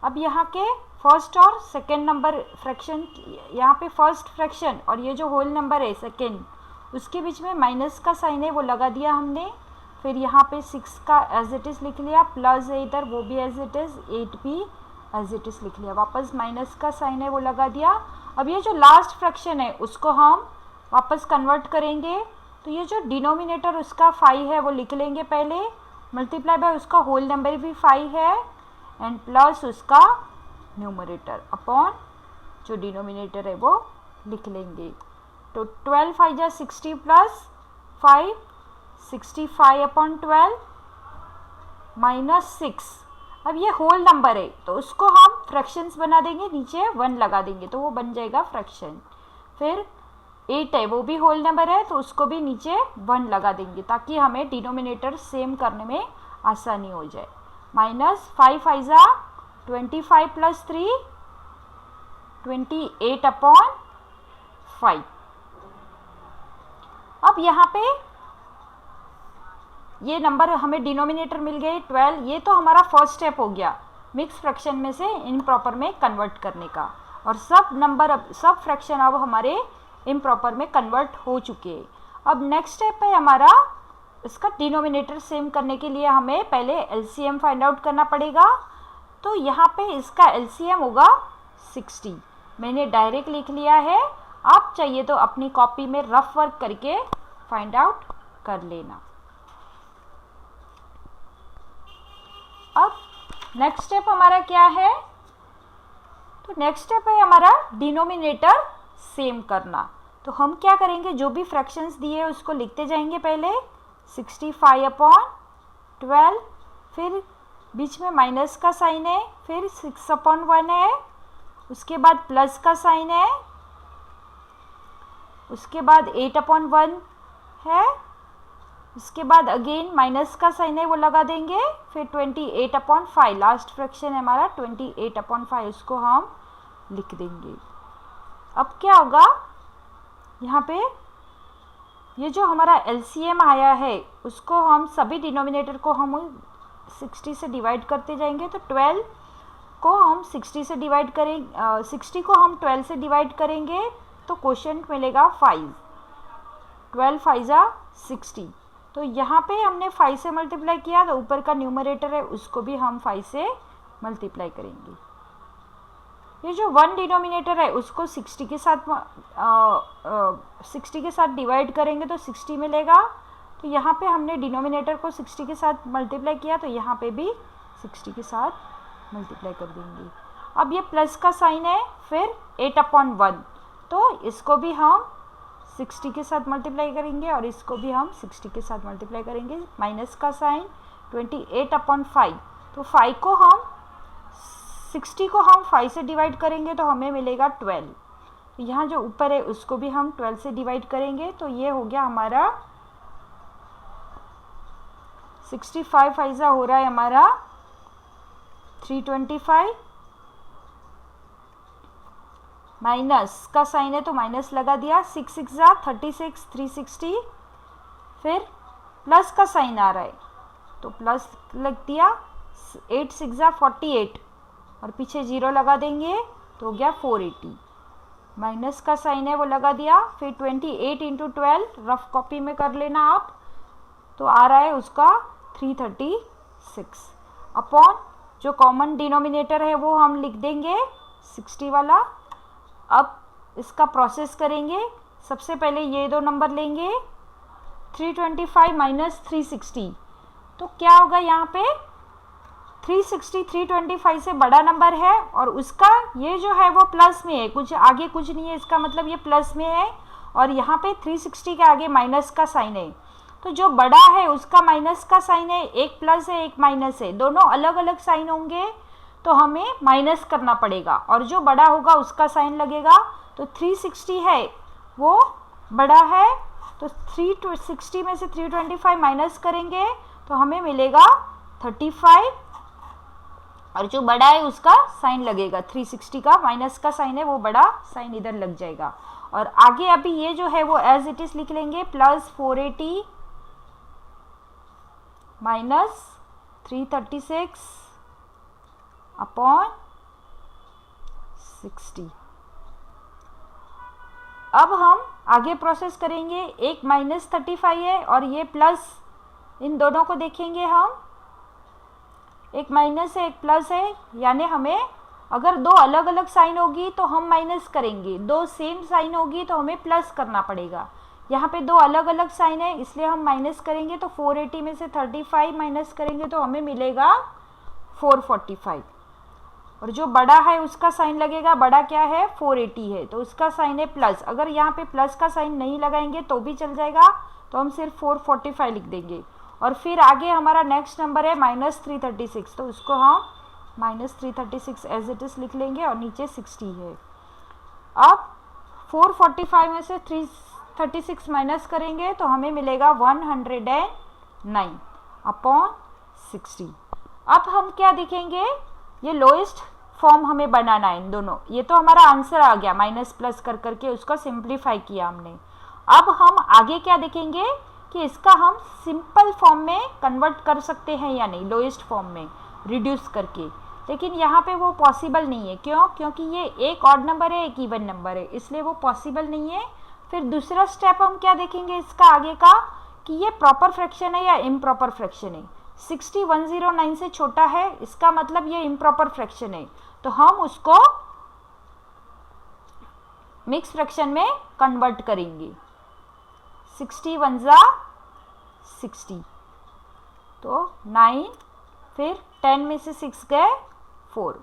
अब यहाँ के फर्स्ट और सेकेंड नंबर फ्रैक्शन, यहाँ पे फर्स्ट फ्रैक्शन और ये जो होल नंबर है सेकेंड, उसके बीच में माइनस का साइन है वो लगा दिया हमने। फिर यहाँ पे 6 का एज इट इज़ लिख लिया, प्लस है इधर वो भी एज इट इज़, 8 भी एज इट इज़ लिख लिया, वापस माइनस का साइन है वो लगा दिया। अब ये जो लास्ट फ्रैक्शन है उसको हम वापस कन्वर्ट करेंगे। तो ये जो डिनोमिनेटर उसका 5 है वो लिख लेंगे पहले, मल्टीप्लाई बाय उसका होल नंबर भी 5 है एंड प्लस उसका न्यूमरेटर अपॉन जो डिनोमिनेटर है वो लिख लेंगे। तो 12 5 जा 60 प्लस 5, 65 अपॉन 12 माइनस 6। अब ये होल नंबर है तो उसको हम फ्रैक्शंस बना देंगे, नीचे 1 लगा देंगे तो वो बन जाएगा फ्रैक्शन। फिर 8 है वो भी होल नंबर है तो उसको भी नीचे 1 लगा देंगे ताकि हमें डिनोमिनेटर सेम करने में आसानी हो जाए। माइनस 5 5 जा 25 प्लस 3 28 अपॉन 5। अब यहाँ पे ये नंबर हमें डिनोमिनेटर मिल गए 12, ये तो हमारा फर्स्ट स्टेप हो गया मिक्स फ्रैक्शन में से इम्प्रॉपर में कन्वर्ट करने का, और सब फ्रैक्शन अब हमारे इम्प्रॉपर में कन्वर्ट हो चुके हैं। अब नेक्स्ट स्टेप है हमारा इसका डिनोमिनेटर सेम करने के लिए हमें पहले एलसीएम फाइंड आउट करना पड़ेगा। तो यहाँ पे इसका एलसीएम होगा 60, मैंने डायरेक्ट लिख लिया है, आप चाहिए तो अपनी कॉपी में रफ वर्क करके फाइंड आउट कर लेना। अब नेक्स्ट स्टेप हमारा क्या है, तो नेक्स्ट स्टेप है हमारा डिनोमिनेटर सेम करना। तो हम क्या करेंगे, जो भी फ्रैक्शंस दिए उसको लिखते जाएंगे पहले 65 अपॉन 12, फिर बीच में माइनस का साइन है, फिर 6 अपॉन 1 है, उसके बाद प्लस का साइन है, उसके बाद 8 अपॉन 1 है, उसके बाद अगेन माइनस का साइन है वो लगा देंगे, फिर 28 अपॉन 5 लास्ट फ्रैक्शन है हमारा 28 अपॉन 5, उसको हम लिख देंगे। अब क्या होगा, यहाँ पे ये जो हमारा एलसीएम आया है उसको हम सभी डिनोमिनेटर को हम 60 से डिवाइड करते जाएंगे। तो 12 को हम 60 से डिवाइड करेंगे, 60 को हम 12 से डिवाइड करेंगे तो क्वोशिएंट मिलेगा 5, 12 5 जा 60। तो यहाँ पे हमने 5 से मल्टीप्लाई किया तो ऊपर का न्यूमरेटर है उसको भी हम 5 से मल्टीप्लाई करेंगे। ये जो 1 डिनोमिनेटर है उसको 60 के साथ डिवाइड करेंगे तो 60 मिलेगा। तो यहाँ पे हमने डिनोमिनेटर को 60 के साथ मल्टीप्लाई किया तो यहाँ पे भी 60 के साथ मल्टीप्लाई कर देंगे। अब ये प्लस का साइन है, फिर 8 अपॉन 1, तो इसको भी हम 60 के साथ मल्टीप्लाई करेंगे और इसको भी हम 60 के साथ मल्टीप्लाई करेंगे। माइनस का साइन 28 अपॉन 5, तो 5 को हम 60 को हम 5 से डिवाइड करेंगे तो हमें मिलेगा 12। तो यहाँ जो ऊपर है उसको भी हम 12 से डिवाइड करेंगे तो ये हो गया हमारा 65 5 हो रहा है हमारा 325, माइनस का साइन है तो माइनस लगा दिया, 6 6 जा 36 360, फिर प्लस का साइन आ रहा है तो प्लस लग दिया, 8 6 जा 48 और पीछे 0 लगा देंगे तो हो गया 480, माइनस का साइन है वो लगा दिया, फिर 28 इंटू 12 रफ कॉपी में कर लेना आप, तो आ रहा है उसका 336 अपॉन जो कॉमन डिनोमिनेटर है वो हम लिख देंगे 60 वाला। अब इसका प्रोसेस करेंगे, सबसे पहले ये दो नंबर लेंगे 325 माइनस 360, तो क्या होगा यहाँ पे 360 325 से बड़ा नंबर है और उसका ये जो है वो प्लस में है, कुछ आगे कुछ नहीं है, इसका मतलब ये प्लस में है और यहाँ पे 360 के आगे माइनस का साइन है तो जो बड़ा है उसका माइनस का साइन है, एक प्लस है एक माइनस है, दोनों अलग अलग साइन होंगे तो हमें माइनस करना पड़ेगा, और जो बड़ा होगा उसका साइन लगेगा। तो 360 है वो बड़ा है, तो 360 में से 325 माइनस करेंगे तो हमें मिलेगा 35, और जो बड़ा है उसका साइन लगेगा, 360 का माइनस का साइन है वो बड़ा साइन इधर लग जाएगा। और आगे अभी ये जो है वो एज इट इज लिख लेंगे, प्लस 480 माइनस 336 अपॉन 60। अब हम आगे प्रोसेस करेंगे, एक माइनस 35 है और ये प्लस, इन दोनों को देखेंगे हम, एक माइनस है एक प्लस है, यानी हमें अगर दो अलग अलग साइन होगी तो हम माइनस करेंगे, दो सेम साइन होगी तो हमें प्लस करना पड़ेगा। यहाँ पे दो अलग अलग साइन है इसलिए हम माइनस करेंगे, तो 480 में से 35 माइनस करेंगे तो हमें मिलेगा 445, और जो बड़ा है उसका साइन लगेगा, बड़ा क्या है 480 है तो उसका साइन है प्लस। अगर यहाँ पे प्लस का साइन नहीं लगाएंगे तो भी चल जाएगा, तो हम सिर्फ 445 लिख देंगे। और फिर आगे हमारा नेक्स्ट नंबर है माइनस 336, तो उसको हम माइनस 336 एज इट इज लिख लेंगे और नीचे 60 है। अब 445 में से 336 माइनस करेंगे तो हमें मिलेगा 109 अपॉन 60। अब हम क्या देखेंगे, ये लोएस्ट फॉर्म हमें बनाना है इन दोनों, ये तो हमारा आंसर आ गया, माइनस प्लस कर करके उसको सिंप्लीफाई किया हमने। अब हम आगे क्या देखेंगे कि इसका हम सिंपल फॉर्म में कन्वर्ट कर सकते हैं या नहीं, लोएस्ट फॉर्म में रिड्यूस करके, लेकिन यहाँ पे वो पॉसिबल नहीं है। क्यों? क्योंकि ये एक ऑड नंबर है एक इवन नंबर है, इसलिए वो पॉसिबल नहीं है। फिर दूसरा स्टेप हम क्या देखेंगे इसका आगे का, कि ये प्रॉपर फ्रैक्शन है या इम्प्रॉपर फ्रैक्शन है। 60 109 से छोटा है, इसका मतलब ये इम्प्रॉपर फ्रैक्शन है, तो हम उसको मिक्स फ्रैक्शन में कन्वर्ट करेंगे। 60 1 जा 60, तो 9, फिर 10 में से 6 गए 4,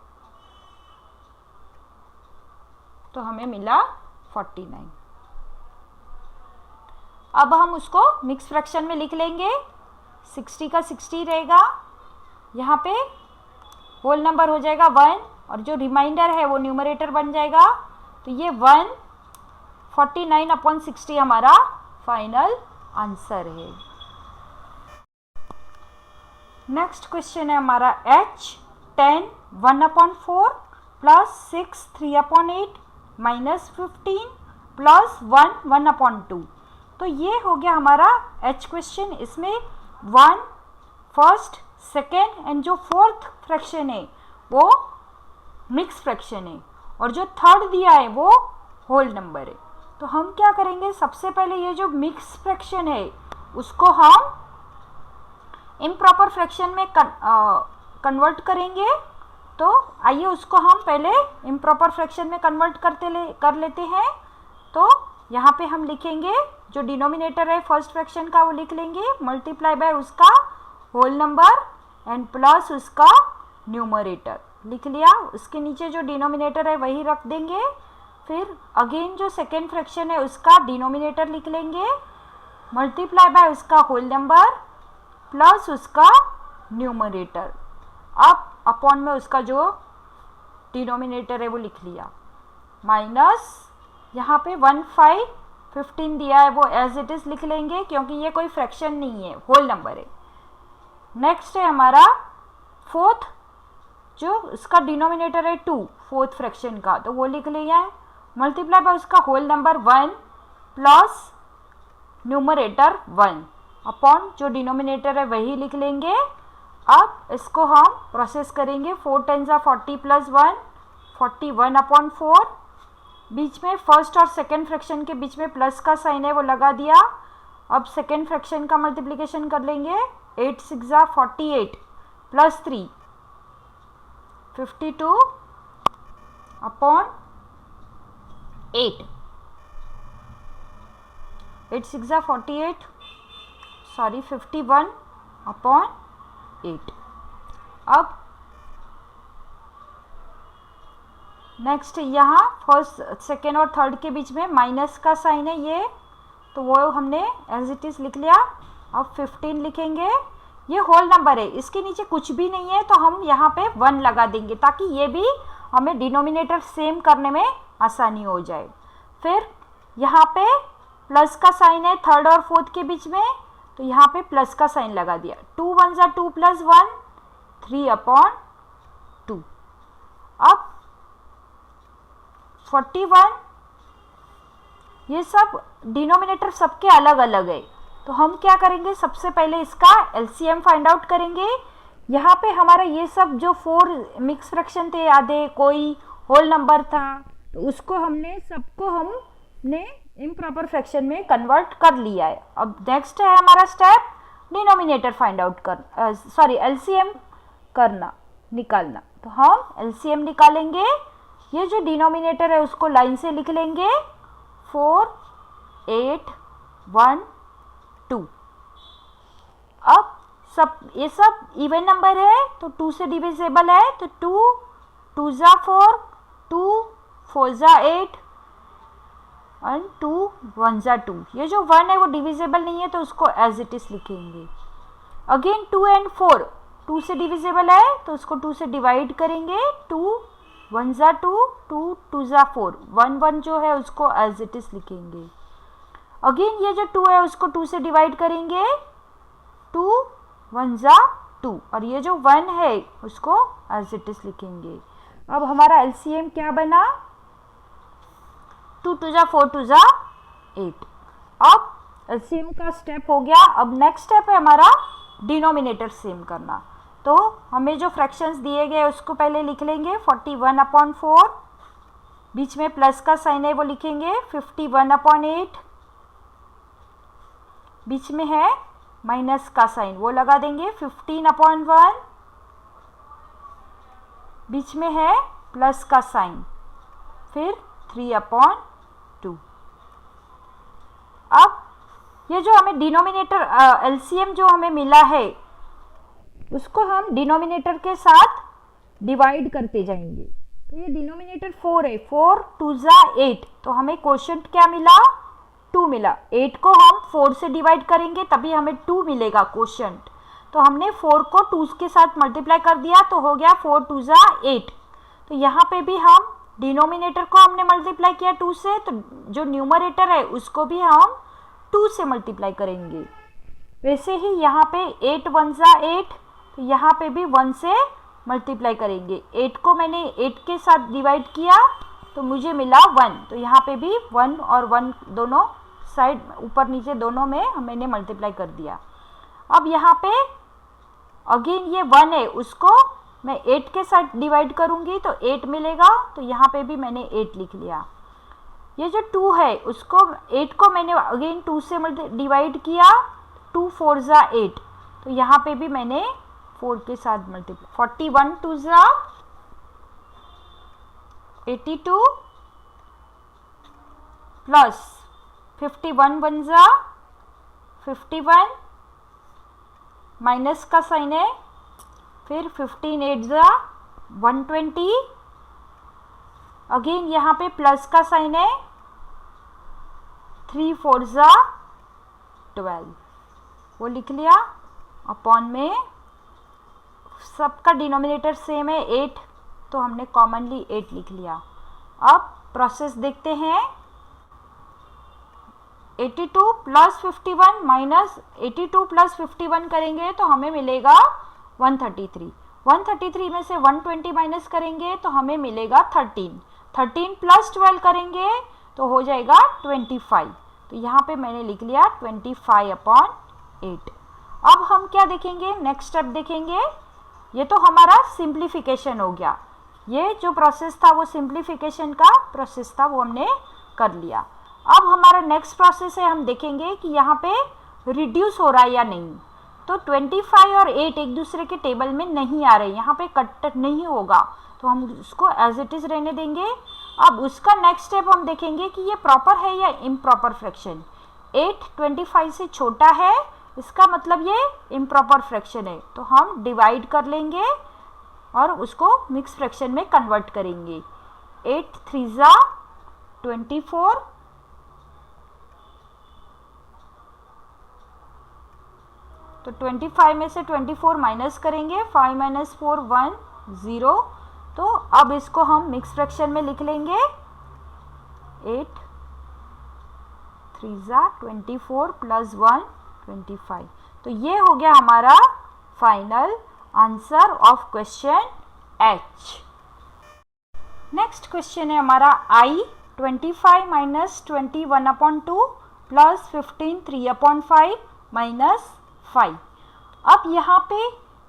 तो हमें मिला 49। अब हम उसको मिक्स फ्रैक्शन में लिख लेंगे, 60 का 60 रहेगा, यहाँ पे होल नंबर हो जाएगा 1, और जो रिमाइंडर है वो न्यूमरेटर बन जाएगा, तो ये 149 अपॉन 60 हमारा फाइनल आंसर है। नेक्स्ट क्वेश्चन है हमारा h 10 1/4 प्लस 6 3/8 माइनस 15 प्लस 1 1/2। तो ये हो गया हमारा h क्वेश्चन। इसमें 1 फर्स्ट सेकेंड एंड जो फोर्थ फ्रैक्शन है वो मिक्स फ्रैक्शन है, और जो थर्ड दिया है वो होल नंबर है। तो हम क्या करेंगे, सबसे पहले ये जो मिक्स फ्रैक्शन है उसको हम इम्प्रॉपर फ्रैक्शन में कन्वर्ट करेंगे। तो आइए उसको हम पहले इम्प्रॉपर फ्रैक्शन में कन्वर्ट कर लेते हैं। तो यहाँ पे हम लिखेंगे, जो डिनोमिनेटर है फर्स्ट फ्रैक्शन का वो लिख लेंगे, मल्टीप्लाई बाय उसका होल नंबर एंड प्लस उसका न्यूमरेटर लिख लिया। उसके नीचे जो डिनोमिनेटर है वही रख देंगे। फिर अगेन जो सेकेंड फ्रैक्शन है उसका डिनोमिनेटर लिख लेंगे, मल्टीप्लाई बाय उसका होल नंबर प्लस उसका न्यूमरेटर। अब अपॉन में उसका जो डिनोमिनेटर है वो लिख लिया, माइनस यहाँ पे 1 5 15 दिया है वो एज इट इज लिख लेंगे, क्योंकि ये कोई फ्रैक्शन नहीं है, होल नंबर है। नेक्स्ट है हमारा फोर्थ, जो उसका डिनोमिनेटर है 2 फोर्थ फ्रैक्शन का, तो वो लिख लिया है, मल्टीप्लाई बाय उसका whole number 1 plus numerator 1 upon जो डिनोमिनेटर है वही लिख लेंगे। अब इसको हम प्रोसेस करेंगे, 4 10 40 प्लस 1 41/4। बीच में फर्स्ट और सेकेंड फ्रैक्शन के बीच में प्लस का साइन है वो लगा दिया। अब सेकेंड फ्रैक्शन का मल्टीप्लिकेशन कर लेंगे, 8 6 48 प्लस 3 52/8 8 6 48 सॉरी 51/8। अब नेक्स्ट यहाँ फर्स्ट सेकेंड और थर्ड के बीच में माइनस का साइन है ये, तो वो हमने एज इट इज लिख लिया, अब 15 लिखेंगे, ये होल नंबर है, इसके नीचे कुछ भी नहीं है तो हम यहाँ पे 1 लगा देंगे ताकि ये भी हमें डिनोमिनेटर सेम करने में आसानी हो जाए। फिर यहाँ पे प्लस का साइन है थर्ड और फोर्थ के बीच में, तो यहाँ पे प्लस का साइन लगा दिया। 2 1 ज़ा 2 + 1 3/2। अब 41, ये सब डिनोमिनेटर सबके अलग अलग है, तो हम क्या करेंगे, सबसे पहले इसका एलसीएम फाइंड आउट करेंगे। यहाँ पे हमारा ये सब जो 4 मिक्स फ्रैक्शन थे आधे, कोई होल नंबर था, तो उसको सबको हमने इम्प्रॉपर फ्रैक्शन में कन्वर्ट कर लिया है। अब नेक्स्ट है हमारा स्टेप डिनोमिनेटर फाइंड आउट कर एलसीएम निकालना। तो हम एलसीएम निकालेंगे, ये जो डिनोमिनेटर है उसको लाइन से लिख लेंगे 4 8 1 2। अब ये सब इवन नंबर है तो 2 से डिविजिबल है, तो 2 2 ज़ा 4, 2 4 ज़ा 8 और 2 1 ज़ा 2। ये जो 1 है वो डिविजिबल नहीं है तो उसको एज इट इज लिखेंगे। अगेन 2 एंड 4 2 से डिविजिबल है तो उसको 2 से डिवाइड करेंगे। 2 1 ज़ा 2, 2 2 ज़ा 4, 1 1 जो है उसको एज इट इज लिखेंगे। अगेन ये जो 2 है उसको 2 से डिवाइड करेंगे, 2 1 ज़ा 2, और ये जो 1 है उसको एज इट इज लिखेंगे। अब हमारा एलसीएम क्या बना, 2 2 ज़ा 4, 2 ज़ा 8। अब एलसीएम का स्टेप हो गया। अब नेक्स्ट स्टेप है हमारा डिनोमिनेटर सेम करना। तो हमें जो फ्रैक्शंस दिए गए उसको पहले लिख लेंगे। 41/4, बीच में प्लस का साइन है वो लिखेंगे। 51/8, बीच में है माइनस का साइन वो लगा देंगे। 15/1, बीच में है प्लस का साइन, फिर 3/2। अब ये जो हमें डिनोमिनेटर एलसीएम जो हमें मिला है उसको हम डिनोमिनेटर के साथ डिवाइड करते जाएंगे। तो ये डिनोमिनेटर 4 है, 4 2 ज़ा 8, तो हमें क्वोशंट क्या मिला, 2 मिला। 8 को हम 4 से डिवाइड करेंगे तभी हमें 2 मिलेगा क्वोशंट। तो हमने 4 को 2 के साथ मल्टीप्लाई कर दिया तो हो गया 4 2 ज़ा 8। तो यहाँ पे भी हम डिनोमिनेटर को हमने मल्टीप्लाई किया 2 से, तो जो न्यूमरेटर है उसको भी हम 2 से मल्टीप्लाई करेंगे। वैसे ही यहाँ पे 8 1 ज़ा 8, तो यहाँ पे भी 1 से मल्टीप्लाई करेंगे। 8 को मैंने 8 के साथ डिवाइड किया तो मुझे मिला 1, तो यहाँ पे भी 1 और 1 दोनों साइड ऊपर नीचे दोनों में मैंने मल्टीप्लाई कर दिया। अब यहाँ पे अगेन ये 1 है उसको मैं 8 के साथ डिवाइड करूँगी तो 8 मिलेगा, तो यहाँ पे भी मैंने 8 लिख लिया। ये जो 2 है उसको 8 को मैंने अगेन 2 से डिवाइड किया, 2 4 ज़ा 8, तो यहाँ पे भी मैंने 4 के साथ मल्टीप्लाई। 41 2 ज़ा 82 प्लस 51 1 ज़ा 51, माइनस का साइन है, फिर 15 8 ज़ा 120, अगेन यहाँ पे प्लस का साइन है, 3 4 ज़ा 12, वो लिख लिया। अपॉन में सबका डिनोमिनेटर सेम है 8, तो हमने कॉमनली 8 लिख लिया। अब प्रोसेस देखते हैं। 82 प्लस 51 माइनस 82 प्लस 51 करेंगे तो हमें मिलेगा 133। 133 में से 120 माइनस करेंगे तो हमें मिलेगा 13। 13 प्लस 12 करेंगे तो हो जाएगा 25। तो यहाँ पे मैंने लिख लिया 25/8। अब हम क्या देखेंगे, नेक्स्ट स्टेप देखेंगे। ये तो हमारा सिंप्लीफिकेशन हो गया, ये जो प्रोसेस था वो सिंप्लीफिकेशन का प्रोसेस था, वो हमने कर लिया। अब हमारा नेक्स्ट प्रोसेस है, हम देखेंगे कि यहाँ पे रिड्यूस हो रहा है या नहीं। तो 25 और 8 एक दूसरे के टेबल में नहीं आ रहे, यहाँ पे कट नहीं होगा, तो हम उसको एज इट इज रहने देंगे। अब उसका नेक्स्ट स्टेप हम देखेंगे कि ये प्रॉपर है या इम्प्रॉपर फ्रैक्शन। 8 25 से छोटा है, इसका मतलब ये इम्प्रॉपर फ्रैक्शन है, तो हम डिवाइड कर लेंगे और उसको मिक्स फ्रैक्शन में कन्वर्ट करेंगे। 8 3 ज़ा 24, तो 25 में से 24 माइनस करेंगे, 5 माइनस 4 1 0। तो अब इसको हम मिक्स फ्रैक्शन में लिख लेंगे, 8 3 24 प्लस 1 25। तो ये हो गया हमारा final answer of question H। Next question है हमारा I, 25 माइनस 21/2 प्लस 15 3/5 माइनस 5। अब यहाँ पे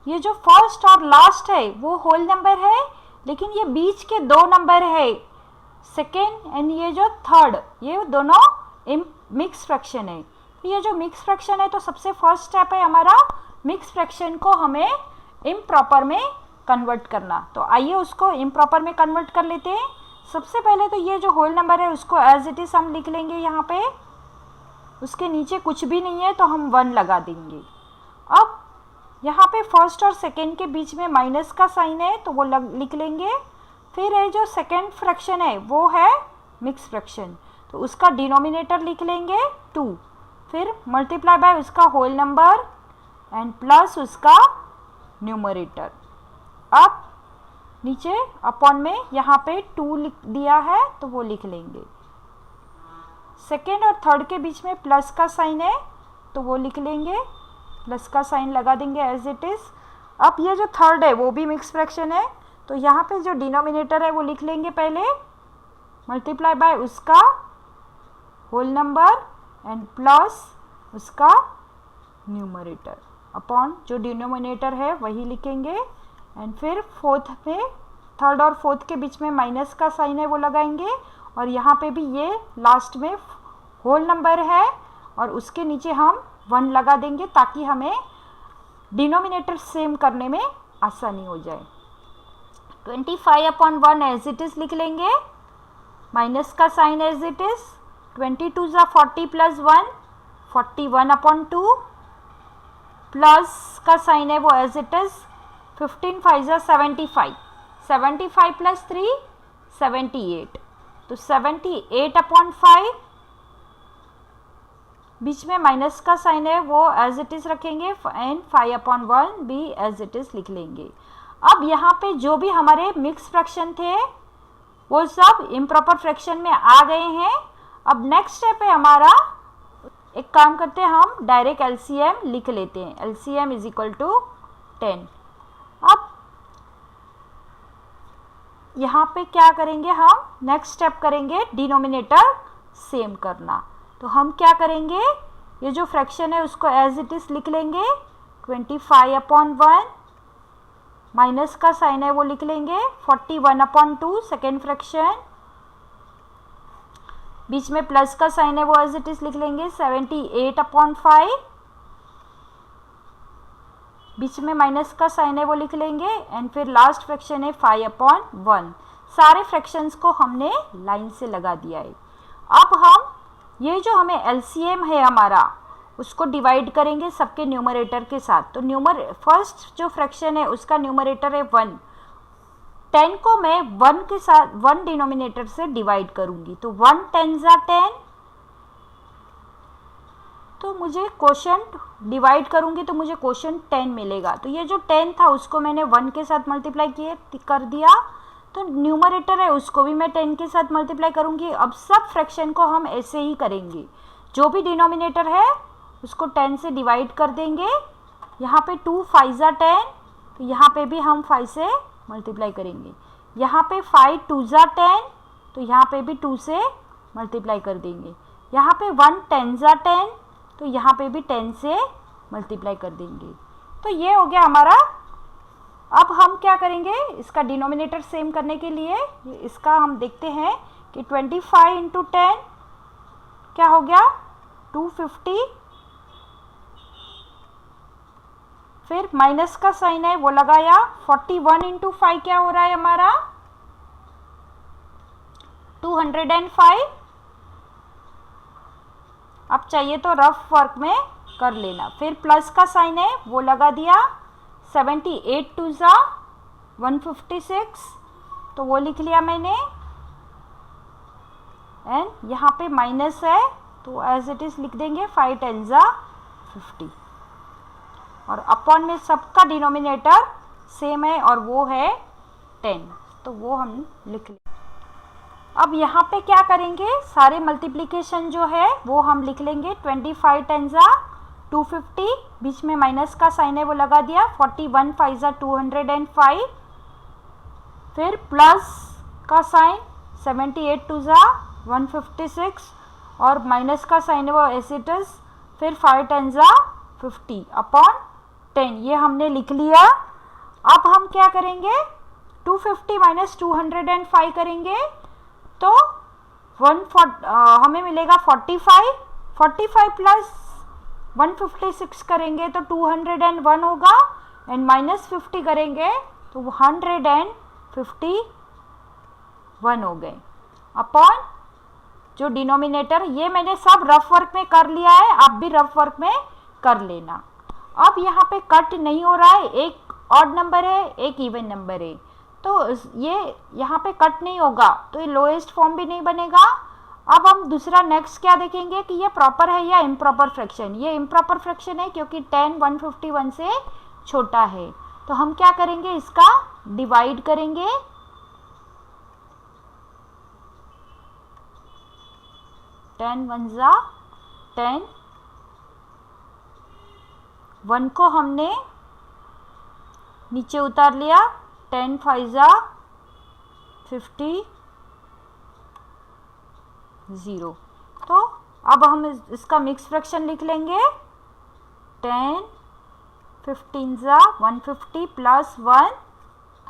ये जो फर्स्ट और लास्ट है वो होल नंबर है, लेकिन ये बीच के दो नंबर है, सेकेंड एंड ये जो थर्ड, ये दोनों मिक्स फ्रैक्शन है। तो ये जो मिक्स फ्रैक्शन है, तो सबसे फर्स्ट स्टेप है हमारा मिक्स फ्रैक्शन को हमें इम्प्रॉपर में कन्वर्ट करना। तो आइए उसको इम्प्रॉपर में कन्वर्ट कर लेते हैं। सबसे पहले तो ये जो होल नंबर है उसको एज इट इज हम लिख लेंगे, यहाँ पे उसके नीचे कुछ भी नहीं है तो हम 1 लगा देंगे। अब यहाँ पे फर्स्ट और सेकेंड के बीच में माइनस का साइन है तो वो लिख लेंगे। फिर ये जो सेकेंड फ्रैक्शन है वो है मिक्स फ्रैक्शन, तो उसका डिनोमिनेटर लिख लेंगे 2, फिर मल्टीप्लाई बाय उसका होल नंबर एंड प्लस उसका न्यूमरेटर। अब नीचे अपॉन में यहाँ पे 2 लिख दिया है तो वो लिख लेंगे। सेकेंड और थर्ड के बीच में प्लस का साइन है तो वो लिख लेंगे, प्लस का साइन लगा देंगे एज इट इज। अब ये जो थर्ड है वो भी मिक्स फ्रैक्शन है, तो यहाँ पे जो डिनोमिनेटर है वो लिख लेंगे पहले, मल्टीप्लाई बाय उसका होल नंबर एंड प्लस उसका न्यूमरेटर, अपॉन जो डिनोमिनेटर है वही लिखेंगे। एंड फिर फोर्थ में, थर्ड और फोर्थ के बीच में माइनस का साइन है वो लगाएंगे, और यहाँ पे भी ये लास्ट में होल नंबर है और उसके नीचे हम 1 लगा देंगे ताकि हमें डिनोमिनेटर सेम करने में आसानी हो जाए। 25/1 एज इट इज लिख लेंगे, माइनस का sign as it is, 22 40 plus 1 41/2, plus का साइन है वो एज इट इज, 15 5 75, 75 प्लस 3 78, तो 78/5, बीच में माइनस का साइन है वो एज इट इज रखेंगे एंड 5/1 भी एज इट इज लिख लेंगे। अब यहाँ पे जो भी हमारे मिक्स फ्रैक्शन थे वो सब इम्प्रॉपर फ्रैक्शन में आ गए हैं। अब नेक्स्ट स्टेप है हमारा, एक काम करते हैं हम डायरेक्ट LCM लिख लेते हैं, LCM इज इक्वल टू 10। अब यहाँ पे क्या करेंगे हम, नेक्स्ट स्टेप करेंगे डिनोमिनेटर सेम करना। तो हम क्या करेंगे, ये जो फ्रैक्शन है उसको एज इट इज लिख लेंगे, 25/1, माइनस का साइन है वो लिख लेंगे, 41/2 सेकेंड फ्रैक्शन, बीच में प्लस का साइन है वो एज इट इज लिख लेंगे, 78/5, बीच में माइनस का साइन है वो लिख लेंगे, एंड फिर लास्ट फ्रैक्शन है 5/1। सारे फ्रैक्शंस को हमने लाइन से लगा दिया है। अब हम ये जो हमें LCM है हमारा उसको डिवाइड करेंगे सबके न्यूमरेटर के साथ। तो फर्स्ट जो फ्रैक्शन है उसका न्यूमरेटर है 1, 10 को मैं 1 के साथ 1 डिनोमिनेटर से डिवाइड करूंगी, तो 1 10 10, तो मुझे क्वोशंट डिवाइड करूंगी तो मुझे क्वोशंट 10 मिलेगा। तो ये जो 10 था उसको मैंने 1 के साथ मल्टीप्लाई कर दिया, तो न्यूमरेटर है उसको भी मैं 10 के साथ मल्टीप्लाई करूंगी। अब सब फ्रैक्शन को हम ऐसे ही करेंगे, जो भी डिनोमिनेटर है उसको 10 से डिवाइड कर देंगे। यहाँ पे 2 5 10, तो यहाँ पे भी हम 5 से मल्टीप्लाई करेंगे। यहाँ पे 5 2 10, तो यहाँ पे भी 2 से मल्टीप्लाई कर देंगे। यहाँ पे 1 10 10, तो यहाँ पे भी 10 से मल्टीप्लाई कर देंगे। तो ये हो गया हमारा। अब हम क्या करेंगे, इसका डिनोमिनेटर सेम करने के लिए इसका हम देखते हैं कि 25 × 10 क्या हो गया, 250, फिर माइनस का साइन है वो लगाया, 41 × 5 क्या हो रहा है हमारा, 205। अब चाहिए तो रफ वर्क में कर लेना। फिर प्लस का साइन है वो लगा दिया, 78 2 156, तो वो लिख लिया मैंने। एंड यहाँ पे माइनस है तो एज इट इज लिख देंगे, 5 10 50। और अपॉन में सबका डिनोमिनेटर सेम है और वो है 10, तो वो हम लिख लें। अब यहाँ पे क्या करेंगे, सारे मल्टीप्लिकेशन जो है वो हम लिख लेंगे। 25 10 जा 250, बीच में माइनस का साइन है वो लगा दिया। 41 5 जा 205, फिर प्लस का साइन 78 2 जा 156 और माइनस का साइन है वो एज इट इज। फिर 5 10 जा 50 अपॉन 10, ये हमने लिख लिया। अब हम क्या करेंगे, 250 माइनस 205 करेंगे तो हमें मिलेगा 45। 45 प्लस 156 करेंगे तो 201 होगा, एंड माइनस 50 करेंगे तो 151 हो गए अपॉन जो डिनोमिनेटर। ये मैंने सब रफ वर्क में कर लिया है, आप भी रफ वर्क में कर लेना। अब यहाँ पे कट नहीं हो रहा है, एक ऑड नंबर है एक इवन नंबर है, तो ये यहाँ पे कट नहीं होगा, तो ये लोएस्ट फॉर्म भी नहीं बनेगा। अब हम दूसरा नेक्स्ट क्या देखेंगे कि ये प्रॉपर है या इम्प्रॉपर फ्रैक्शन। ये इम्प्रॉपर फ्रैक्शन है क्योंकि 10 151 से छोटा है, तो हम क्या करेंगे, इसका डिवाइड करेंगे। 10 1 जा 10, 1 को हमने नीचे उतार लिया। 10 5 जा 50 0, तो अब हम इसका मिक्स फ्रैक्शन लिख लेंगे। 10 15 जा 150 प्लस 1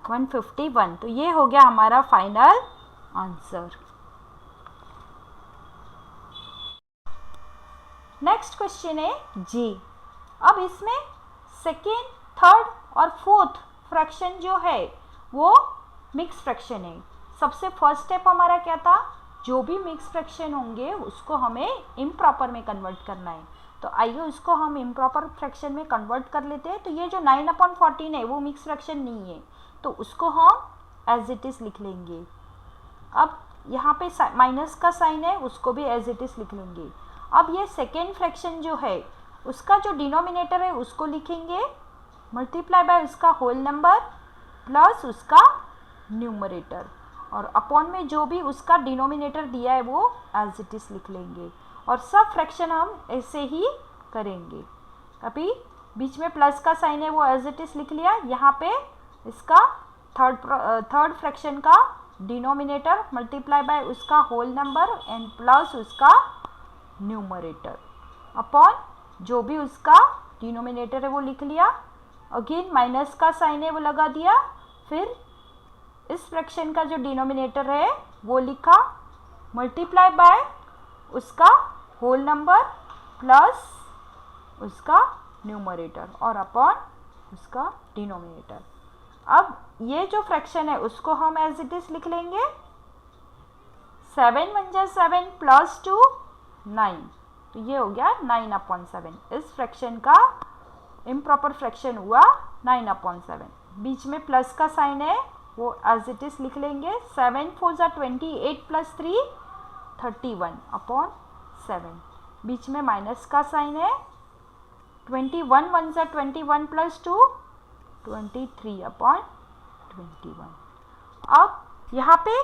151, तो ये हो गया हमारा फाइनल आंसर। नेक्स्ट क्वेश्चन है जी। अब इसमें सेकेंड, थर्ड और फोर्थ फ्रैक्शन जो है वो मिक्स फ्रैक्शन है। सबसे फर्स्ट स्टेप हमारा क्या था, जो भी मिक्स फ्रैक्शन होंगे उसको हमें इम्प्रॉपर में कन्वर्ट करना है। तो आइए उसको हम इम्प्रॉपर फ्रैक्शन में कन्वर्ट कर लेते हैं। तो ये जो 9/14 है वो मिक्स फ्रैक्शन नहीं है, तो उसको हम एज इट इज़ लिख लेंगे। अब यहाँ पे माइनस का साइन है उसको भी एज इट इज़ लिख लेंगे। अब ये सेकेंड फ्रैक्शन जो है उसका जो डिनोमिनेटर है उसको लिखेंगे मल्टीप्लाई बाय उसका होल नंबर प्लस उसका न्यूमरेटर, और अपॉन में जो भी उसका डिनोमिनेटर दिया है वो एज इट इज़ लिख लेंगे। और सब फ्रैक्शन हम ऐसे ही करेंगे। अभी बीच में प्लस का साइन है वो एज इट इज़ लिख लिया। यहाँ पे इसका थर्ड फ्रैक्शन का डिनोमिनेटर मल्टीप्लाई बाय उसका होल नंबर एंड प्लस उसका न्यूमरेटर, अपॉन जो भी उसका डिनोमिनेटर है वो लिख लिया। अगेन माइनस का साइन है वो लगा दिया। फिर इस फ्रैक्शन का जो डिनोमिनेटर है वो लिखा मल्टीप्लाई बाय उसका होल नंबर प्लस उसका न्यूमरेटर और अपॉन उसका डिनोमिनेटर। अब ये जो फ्रैक्शन है उसको हम एज इट इज़ लिख लेंगे। 7 1 जा 7 प्लस 2 9, तो ये हो गया 9/7। इस फ्रैक्शन का इम्प्रॉपर फ्रैक्शन हुआ 9/7। बीच में प्लस का साइन है वो एज इट इज़ लिख लेंगे। 7 4 जा 28 प्लस 3 31/7। बीच में माइनस का साइन है। 21 1 जा 21 प्लस 2 23/21। अब यहाँ पे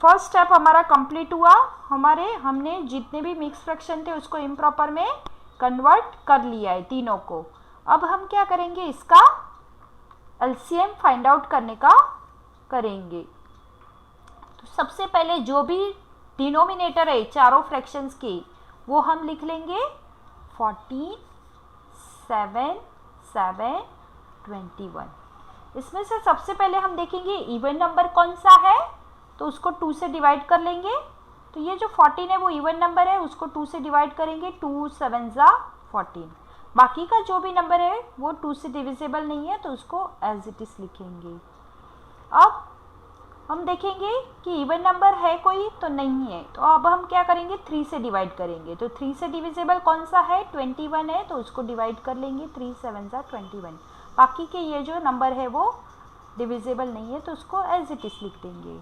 फर्स्ट स्टेप हमारा कंप्लीट हुआ। हमने जितने भी मिक्स फ्रैक्शन थे उसको इम्प्रॉपर में कन्वर्ट कर लिया है तीनों को। अब हम क्या करेंगे, इसका एलसीएम फाइंड आउट करने का करेंगे। तो सबसे पहले जो भी डिनोमिनेटर है चारों फ्रैक्शंस के वो हम लिख लेंगे। 14 7 7 21। इसमें से सबसे पहले हम देखेंगे इवन नंबर कौन सा है, तो उसको 2 से डिवाइड कर लेंगे। तो ये जो 14 है वो इवन नंबर है, उसको 2 से डिवाइड करेंगे। 2 7 जा 14। बाकी का जो भी नंबर है वो 2 से डिविजिबल नहीं है, तो उसको एज इट इज़ लिखेंगे। अब हम देखेंगे कि इवन नंबर है कोई तो नहीं है, तो अब हम क्या करेंगे, 3 से डिवाइड करेंगे। तो 3 से डिविजिबल कौन सा है, 21 है, तो उसको डिवाइड कर लेंगे। 3 7 जा 21। बाकी के ये जो नंबर है वो डिविजिबल नहीं है, तो उसको एज इट इज़ लिख देंगे।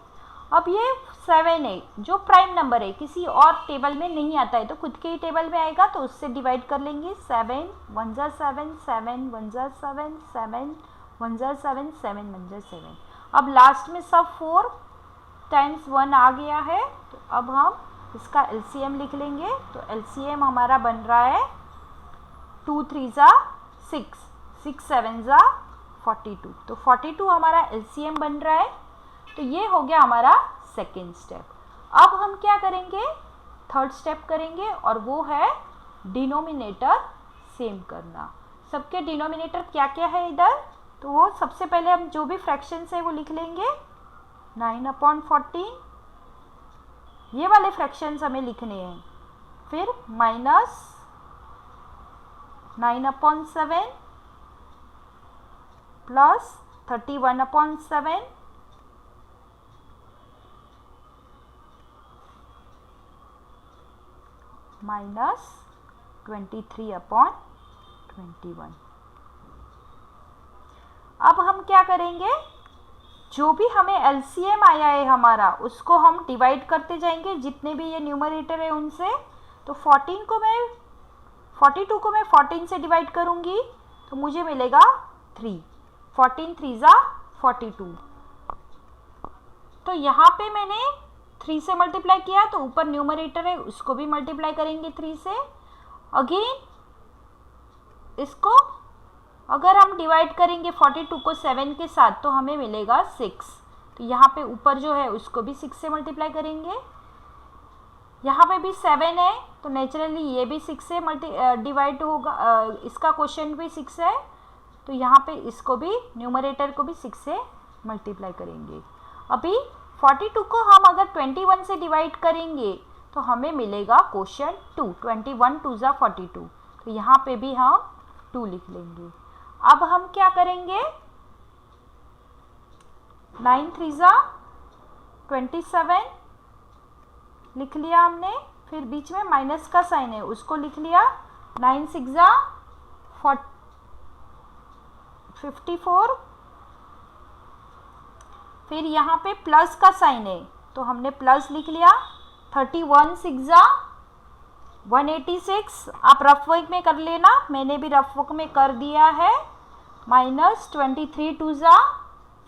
अब ये 7 है जो प्राइम नंबर है, किसी और टेबल में नहीं आता है तो खुद के ही टेबल में आएगा, तो उससे डिवाइड कर लेंगे। 7 1 जा 7, 7 1 जा 7, 7 1 जा 7, 7 1 जा 7। अब लास्ट में सब 4 टाइम्स 1 आ गया है, तो अब हम इसका एलसीएम लिख लेंगे। तो एलसीएम हमारा बन रहा है 2 3 जा 6, 6 7 जा 42, तो 42 हमारा एलसीएम बन रहा है। तो ये हो गया हमारा सेकेंड स्टेप। अब हम क्या करेंगे, थर्ड स्टेप करेंगे, और वो है डिनोमिनेटर सेम करना। सबके डिनोमिनेटर क्या क्या है इधर, तो वो सबसे पहले हम जो भी फ्रैक्शंस है वो लिख लेंगे। 9/14 ये वाले फ्रैक्शंस हमें लिखने हैं, फिर माइनस 9/7 प्लस 31/7 माइनस 23/21। अब हम क्या करेंगे, जो भी हमें एलसीएम आया है हमारा उसको हम डिवाइड करते जाएंगे जितने भी ये न्यूमरेटर है उनसे। तो 42 को मैं 14 से डिवाइड करूंगी तो मुझे मिलेगा 3, 14 3 जा 42। तो यहाँ पे मैंने 3 से मल्टीप्लाई किया, तो ऊपर न्यूमरेटर है उसको भी मल्टीप्लाई करेंगे 3 से। अगेन इसको अगर हम डिवाइड करेंगे 42 को 7 के साथ तो हमें मिलेगा 6। तो यहाँ पे ऊपर जो है उसको भी 6 से मल्टीप्लाई करेंगे। यहाँ पे भी 7 है तो नेचुरली ये भी 6 से डिवाइड होगा, इसका क्वेश्चन भी 6 है, तो यहाँ पे इसको भी न्यूमरेटर को भी 6 से मल्टीप्लाई करेंगे। अभी 42 को हम अगर 21 से डिवाइड करेंगे तो हमें मिलेगा क्वेश्चन 2, 21 2 जा 42, तो यहाँ पे भी हम 2 लिख लेंगे। अब हम क्या करेंगे, 9 3 जा 27 लिख लिया हमने, फिर बीच में माइनस का साइन है उसको लिख लिया। 9 6 जा 54, फिर यहाँ पे प्लस का साइन है तो हमने प्लस लिख लिया। 31 6 जा 186, आप रफ वर्क में कर लेना, मैंने भी रफ वर्क में कर दिया है। माइनस 23 2 जा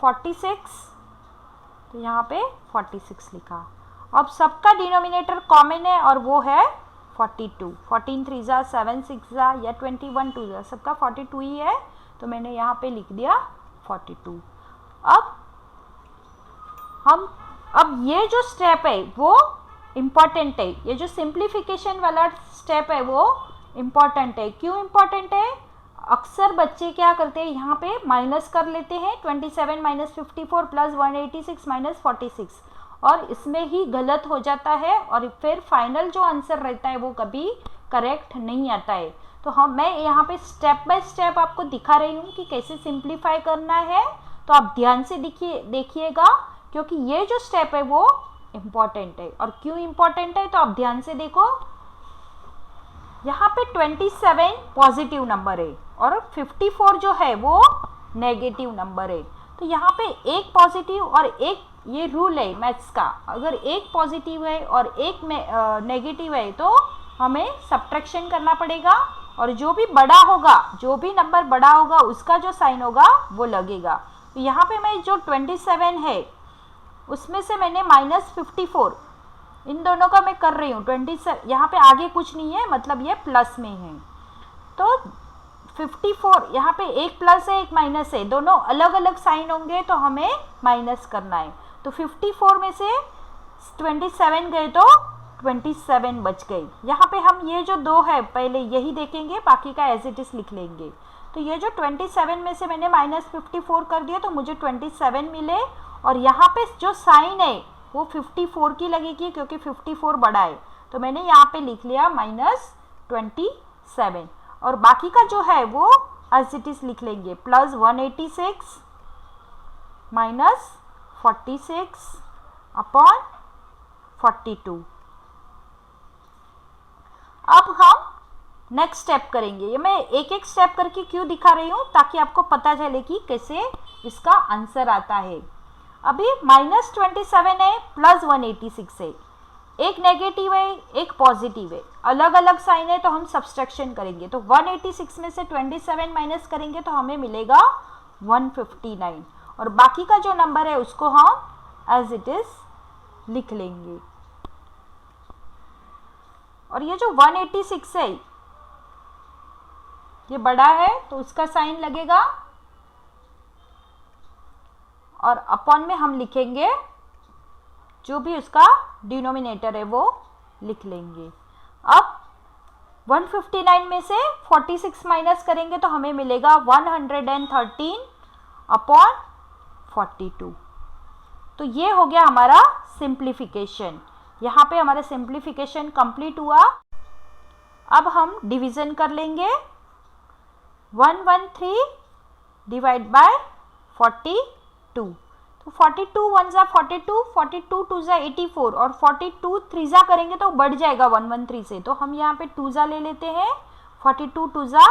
46, तो यहाँ पे 46 लिखा। अब सबका डिनोमिनेटर कॉमन है और वो है 42। 14 3 जा 7 6 जा या 21 2 जा, सबका 42 ही है, तो मैंने यहाँ पे लिख दिया 42। अब ये जो स्टेप है वो इम्पॉर्टेंट है, ये जो सिंप्लीफिकेशन वाला स्टेप है वो इम्पॉर्टेंट है। क्यों इम्पॉर्टेंट है, अक्सर बच्चे क्या करते हैं यहाँ पे माइनस कर लेते हैं, 27 माइनस 54 प्लस 186 माइनस 46, और इसमें ही गलत हो जाता है और फिर फाइनल जो आंसर रहता है वो कभी करेक्ट नहीं आता है। तो मैं यहाँ पे स्टेप बाय स्टेप आपको दिखा रही हूँ कि कैसे सिंप्लीफाई करना है, तो आप ध्यान से देखिएगा क्योंकि ये जो स्टेप है वो इम्पॉर्टेंट है। और क्यों इम्पॉर्टेंट है तो आप ध्यान से देखो, यहाँ पे 27 पॉजिटिव नंबर है और 54 जो है वो नेगेटिव नंबर है। तो यहाँ पे एक पॉजिटिव और एक, ये रूल है मैथ्स का, अगर एक पॉजिटिव है और एक नेगेटिव है तो हमें सब्ट्रैक्शन करना पड़ेगा, और जो भी बड़ा होगा, जो भी नंबर बड़ा होगा उसका जो साइन होगा वो लगेगा। तो यहाँ पे मैं जो 27 है उसमें से मैंने माइनस 54, इन दोनों का मैं कर रही हूँ। 27 यहाँ पे आगे कुछ नहीं है, मतलब ये प्लस में है, तो 54 यहाँ पे एक प्लस है एक माइनस है, दोनों अलग अलग साइन होंगे तो हमें माइनस करना है। तो 54 में से 27 गए तो 27 बच गए। यहाँ पे हम ये जो दो है पहले यही देखेंगे, बाकी का एज इट इज लिख लेंगे। तो ये जो 27 में से मैंने माइनस 54 कर दिया तो मुझे 27 मिले, और यहाँ पे जो साइन है वो 54 की लगेगी क्योंकि 54 बड़ा है, तो मैंने यहाँ पे लिख लिया माइनस 27, और बाकी का जो है वो एज इट इज लिख लेंगे। Plus 186 minus 46 upon 42। अब हम नेक्स्ट स्टेप करेंगे। ये मैं एक एक स्टेप करके क्यों दिखा रही हूँ, ताकि आपको पता चले कि कैसे इसका आंसर आता है। अभी -27 है प्लस 186 है, एक नेगेटिव है एक पॉजिटिव है, अलग अलग साइन है तो हम सब्सट्रैक्शन करेंगे। तो 186 में से 27 माइनस करेंगे तो हमें मिलेगा 159 और बाकी का जो नंबर है उसको हम एज इट इज लिख लेंगे। और ये जो 186 है ये बड़ा है तो उसका साइन लगेगा और अपॉन में हम लिखेंगे जो भी उसका डिनोमिनेटर है वो लिख लेंगे। अब 159 में से 46 माइनस करेंगे तो हमें मिलेगा 113 अपॉन 42। तो ये हो गया हमारा सिंप्लीफिकेशन। यहाँ पे हमारा सिंप्लीफिकेशन कंप्लीट हुआ। अब हम डिवीजन कर लेंगे। 113 डिवाइड बाय 42, तो 42 1 जा 42, 42 2 जा 84 और 42 3 जा करेंगे तो बढ़ जाएगा 113 से, तो हम यहाँ पे 2 जा ले लेते हैं। 42 2 जा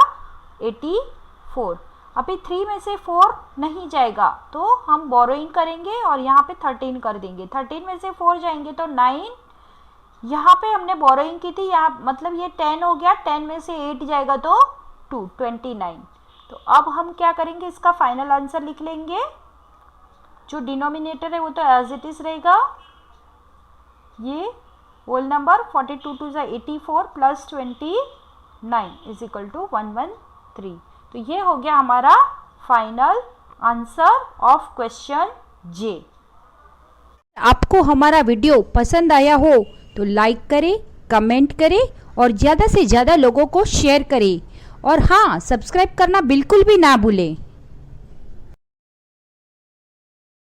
84, अभी 3 में से 4 नहीं जाएगा तो हम बोरोइंग करेंगे और यहाँ पे 13 कर देंगे। 13 में से 4 जाएंगे तो 9, यहाँ पे हमने बोरोइंग की थी, यहाँ मतलब ये 10 हो गया, 10 में से 8 जाएगा तो 29। तो अब हम क्या करेंगे, इसका फाइनल आंसर लिख लेंगे। जो डिनोमिनेटर है वो तो एज इट इज रहेगा, ये होल नंबर 42 2 जा 84 प्लस 29 इज इक्वल टू 113। तो ये हो गया हमारा फाइनल आंसर ऑफ क्वेश्चन जे। आपको हमारा वीडियो पसंद आया हो तो लाइक करें, कमेंट करें और ज़्यादा से ज़्यादा लोगों को शेयर करें और हाँ, सब्सक्राइब करना बिल्कुल भी ना भूलें।